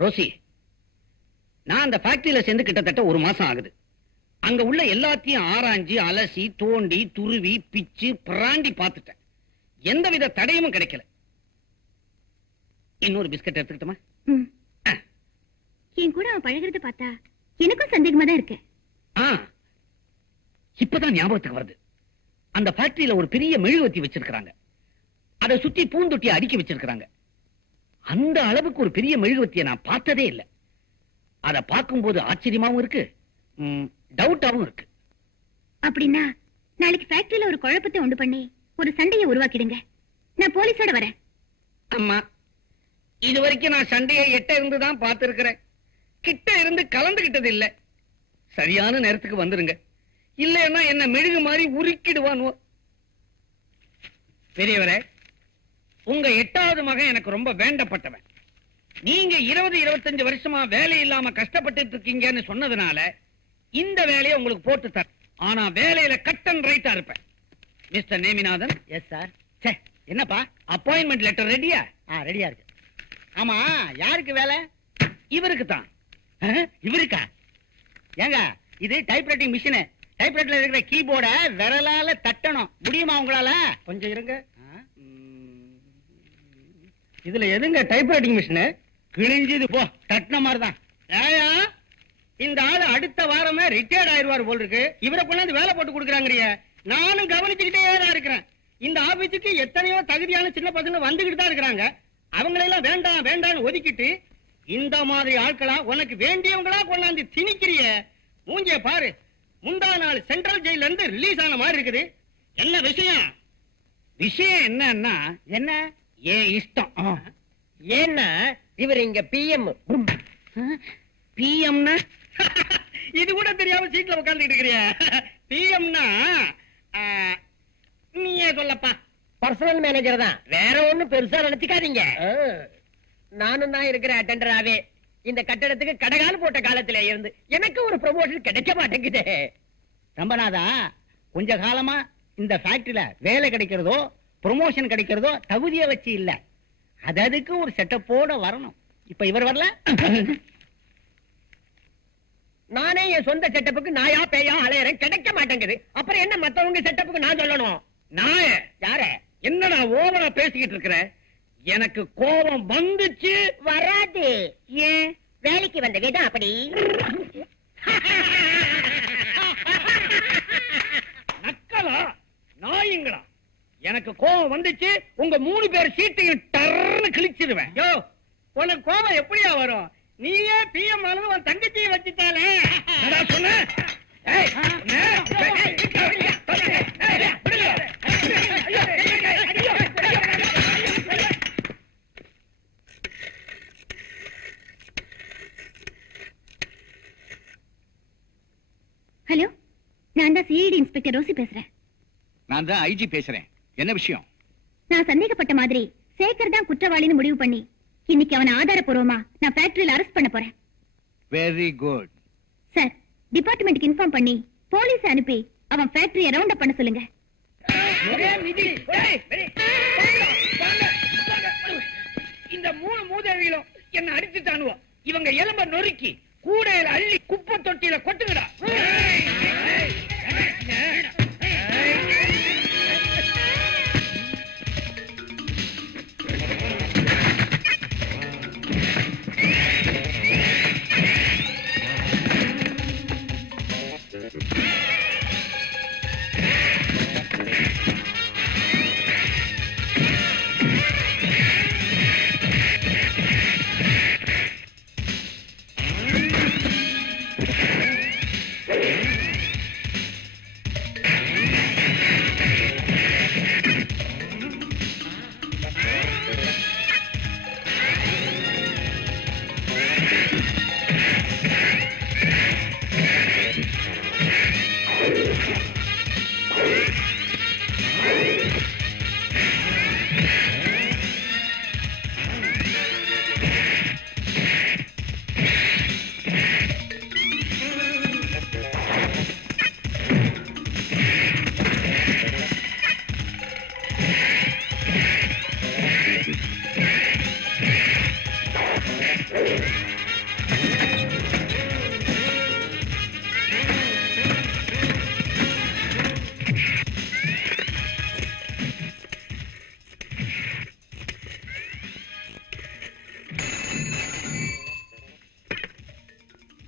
ரோசி, நான் அந்த ஃபேக்டரியில சேர்ந்து கிட்டத்தட்ட 1 மாசம் ஆகுது. அங்க உள்ள எல்லாத்தையும் ஆராய்ஞ்சு அலசி தோண்டி துருவி பிச்சு பிராண்டி பார்த்துட்டேன். எந்தவித தடையும் கிடைக்கல. இன்னொரு பிஸ்கட் எடுத்துக்கிட்டோமா? என் கூட அவன் பழகிறத பார்த்தா எனக்கும் சந்தேகமா தான் இருக்கு. இப்பதான் ஞாபகத்துக்கு வருது. அந்த ஃபேக்டரியில ஒரு பெரிய மெழுகுவர்த்தி வச்சிருக்காங்க. அதை சுத்தி பூந்தொட்டி அடுக்கி வச்சிருக்காங்க. அந்த அளவுக்கு ஒரு பெரிய மெழுகுவர்த்தியை நான் பார்த்ததே இல்லை. அதை பார்க்கும்போது ஆச்சரியமாவும் இருக்கு, டவுட்டாவும் இருக்கு. அப்படின்னா நாளைக்கு ஃபேக்டரியில ஒரு குழப்பத்தை உண்டு பண்ணி ஒரு சண்டையை உருவாக்கிடுங்க. நான் போலீஸோட வரேன். அம்மா, இது வரைக்கும் நான் சண்டையை எட்ட இருந்துதான் பார்த்திருக்கிறேன். கிட்ட இருந்து கலந்துகிட்டது இல்ல. சரியான நேரத்துக்கு வந்துருங்க, இல்லைன்னா என்ன மெழுகு மாதிரி உருக்கிடுவான். பெரியவரே, உங்க 8வது மகன் எனக்கு ரொம்ப வேண்டப்பட்டவன். நீங்க 20-25 வருஷமா வேலை இல்லாம கஷ்டப்பட்டு இருக்கீங்கன்னு சொன்னதுனால இந்த வேலையை உங்களுக்கு போட்டு தர. ஆனா வேலையில கட் அண்ட் ரைட்டா இருப்பேன். மிஸ்டர் நேமிநாதன். Yes sir. என்னப்பா அப்பாயின்மெண்ட் லெட்டர் ரெடியா? ரெடியா இருக்கு. ஆமா, யாருக்கு வேலை? இவருக்கு தான். இவருக்கா? ஏங்க, இது டைப்ரைட்டிங் மிஷின். டைப்ரைட்டர்ல இருக்கிற கீபோர்ட விரலால தட்டணும். முடியுமா உங்களால? கொஞ்சம் இருங்க. இதுல எதுங்க டைப்ரைட்டிங் மிஷின்? கிழிஞ்சது போ, தட்டின மாதிரிதான். ஏயா, இந்த ஆளு அடுத்த வாரமே ரிட்டையர்ட் ஆயிடுவார் போல் இருக்கு. இவரை கொண்டாந்து வேலை போட்டு கொடுக்குறாங்கறிய. நானும் கவனிச்சுக்கிட்டே தான் இருக்கிறேன். இந்த ஆபீஸுக்கு எத்தனையோ தகுதியான சின்ன பசங்க வந்துகிட்டு தான் இருக்கிறாங்க. அவங்களெல்லாம் வேண்டாம் வேண்டாம்னு ஒதுக்கிட்டு இந்த மாதிரி ஆட்களா உனக்கு வேண்டியவங்களா கொண்டாந்து திணிக்கிறிய. மூஞ்சிய பாரு, முந்தா நாள் சென்ட்ரல் ஜெயில இருந்து ரிலீஸ் ஆன மாதிரி இருக்குது. என்ன விஷயம்? விஷயம் என்னன்னா, என்ன? ஏன் இஷ்டம். ஏன்னா இவர் இங்க பிஎம். பிஎம்னா இது கூட தெரியாம சீட்ல உட்கார்ந்துட்டு இருக்கிறிய. பிஎம்னா நீயே சொல்லப்பா. பர்சனல் மேனேஜர் தான், வேற ஒண்ணும் பெருசா நினைச்சுக்காதீங்க. நானும் தான் இருக்கிற அட்டெண்டராவே. இந்த கட்டடத்துக்கு கடகால் போட்ட காலத்துல இருந்து எனக்கு ஒரு ப்ரமோஷன் கிடைக்க மாட்டேங்குது. ரம்பநாதா, கொஞ்ச காலமா இந்த ஃபேக்டரியில வேலை கிடைக்கிறதோ ப்ரமோஷன் கிடைக்கிறதோ தகுதியை வச்சு இல்ல, அதுக்கு ஒரு செட்டப்போட வரணும். இப்ப இவர் வரல. நானே என் சொந்த செட்டப்புக்கு நாயா பேயா அலையறேன், கிடைக்க மாட்டேங்குது. அப்புறம் என்ன மத்தவங்க செட்டப்புக்கு நான் சொல்லணும்? நாய யார? என்னடா ஓவரா பேசிக்கிட்டு இருக்கிற? எனக்கு கோபம் வந்துச்சு. வராது. ஏன்? வேலைக்கு வந்த விதம் அப்படி. நக்கலா நாயுங்களா? எனக்கு கோபம் வந்துச்சு. உங்க 3 பேர் சீட்டையும் டர்னு கிழிச்சிருவேன். யோ, உனக்கு கோபம் எப்படியா வரும்? நீயே பிஎம் ஆனது உன் தங்கச்சியை வச்சுட்டாலே. சொன்ன ஹலோ, நான் தான் சிஐடி இன்ஸ்பெக்டர் ரோசி பேசுறேன். நான் தான் ஐஜி பேசுறேன். என்ன விஷயம்? நான் சந்தேகப்பட்ட மாதிரி சேகர் தான் குற்றவாளின்னு முடிவு பண்ணி இன்னைக்கு அவனை ஆதாரப்பூர்வமா நான் ஃபேக்டரியில அரெஸ்ட் பண்ண போறேன். வெரி குட் சார், டிபார்ட்மெண்ட்டுக்கு இன்ஃபார்ம் பண்ணி போலீஸ் அனுப்பி அவன் ஃபேக்டரியை ரவுண்ட் அப் பண்ண சொல்லுங்க. இந்த 3 மூதேவிகளும் என்ன அடிச்சுட்டானுவோ. இவங்க எலும்ப நொறுக்கி கூடையில அள்ளி குப்பை தொட்டியில கொட்டுங்கடா.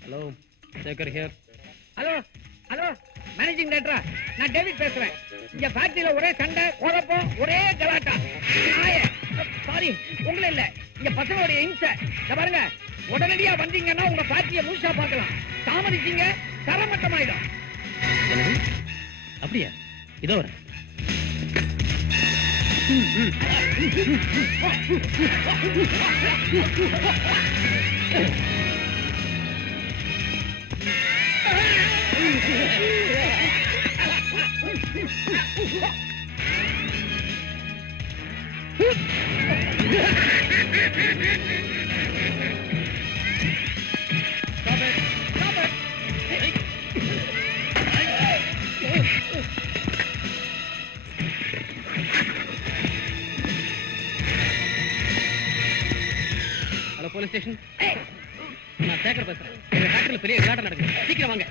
Hello, Sekar here. Hello hello, managing டைரக்டரா? நான் டேவிட் பேசுறேன். இங்க ஃபேக்டரியில ஒரே சண்டை, குழப்பம், ஒரே கலாட்டா. சாரி, உங்களை இல்ல, இங்க பசங்களோட இம்சை. பாருங்க, உடனடியா வந்தீங்கன்னா உங்க ஃபேக்டரியை முழுசா பார்க்கலாம். தாமதிச்சீங்க தரமட்டமாயிடும். அப்படியா? இதோ வரேன். ஹலோ போலீஸ் ஸ்டேஷன், நான் சேகர் பேசுறேன். எங்க ஃபேக்டரியில பெரிய கலாட்டம் நடக்குது, சீக்கிரம் வாங்க.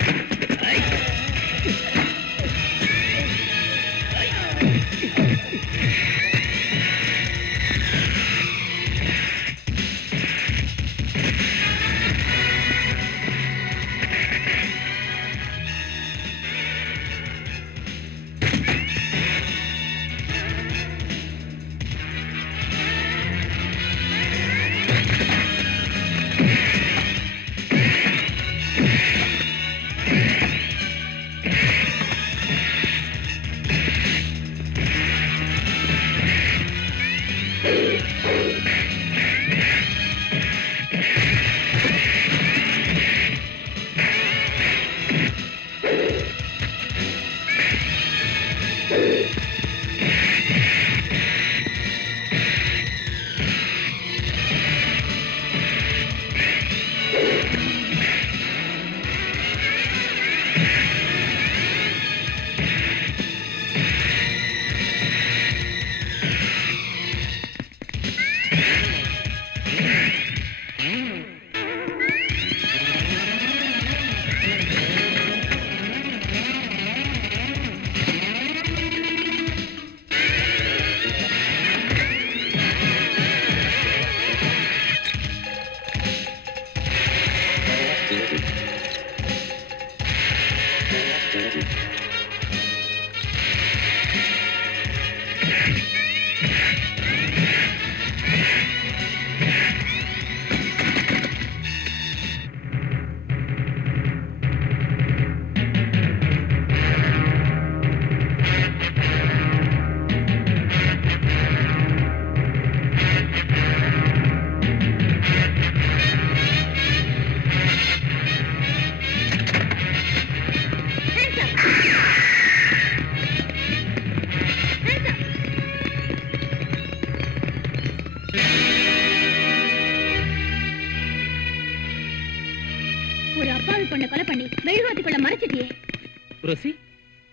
ரோசி,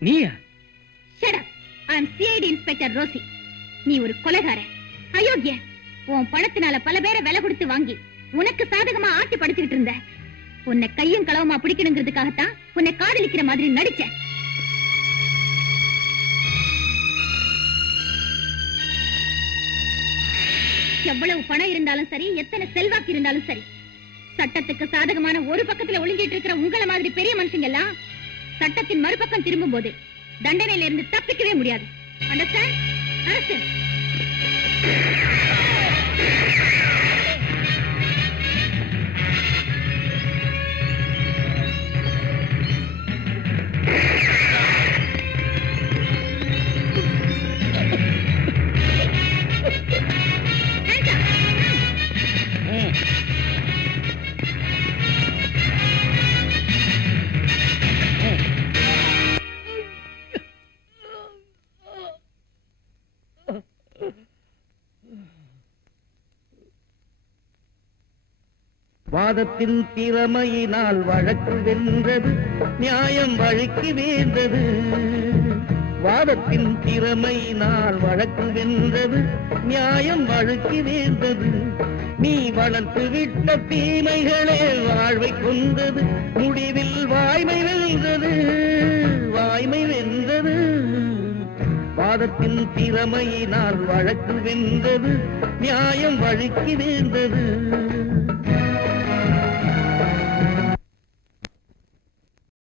நீயா? Shut up. I am CID Inspector Rosi. நீ ஒரு கொலைகாரன், அயோக்கிய. உன் பணத்தினால பல பேரை விலை கொடுத்து வாங்கி உனக்கு சாதகமா ஆட்டி படுத்திட்டு இருந்த. உன்னை கையும் களவுமா பிடிக்கணுங்கிறதுக்காகத்தான் உன்னை காதலிக்கிற மாதிரி நடிச்ச. எவ்வளவு பணம் இருந்தாலும் சரி, எத்தனை செல்வாக்கு இருந்தாலும் சரி, சட்டத்துக்கு சாதகமான ஒரு பக்கத்துல ஒளிஞ்சிட்டு இருக்கிற உங்களை மாதிரி பெரிய மனுஷங்க எல்லாம் சட்டத்தின் மறுபக்கம் திரும்பும் போது தண்டனையில இருந்து தப்பிக்கவே முடியாது. அண்டர்ஸ்டாண்ட்? அரசன் வாதத்தின் திறமையினால் வழக்கு வென்றது, நியாயம் வழிக்கு வீழ்ந்தது. வாதத்தின் திறமையினால் வழக்கு வென்றது, நியாயம் வழுக்கி வீழ்ந்தது. நீ வளர்த்து விட்ட தீமைகளே வாழ்வை கொண்டது, முடிவில் வாய்மை வென்றது, வாய்மை வென்றது. வாதத்தின் திறமையினால் வழக்கு வென்றது, நியாயம் வழுக்கி வீழ்ந்தது.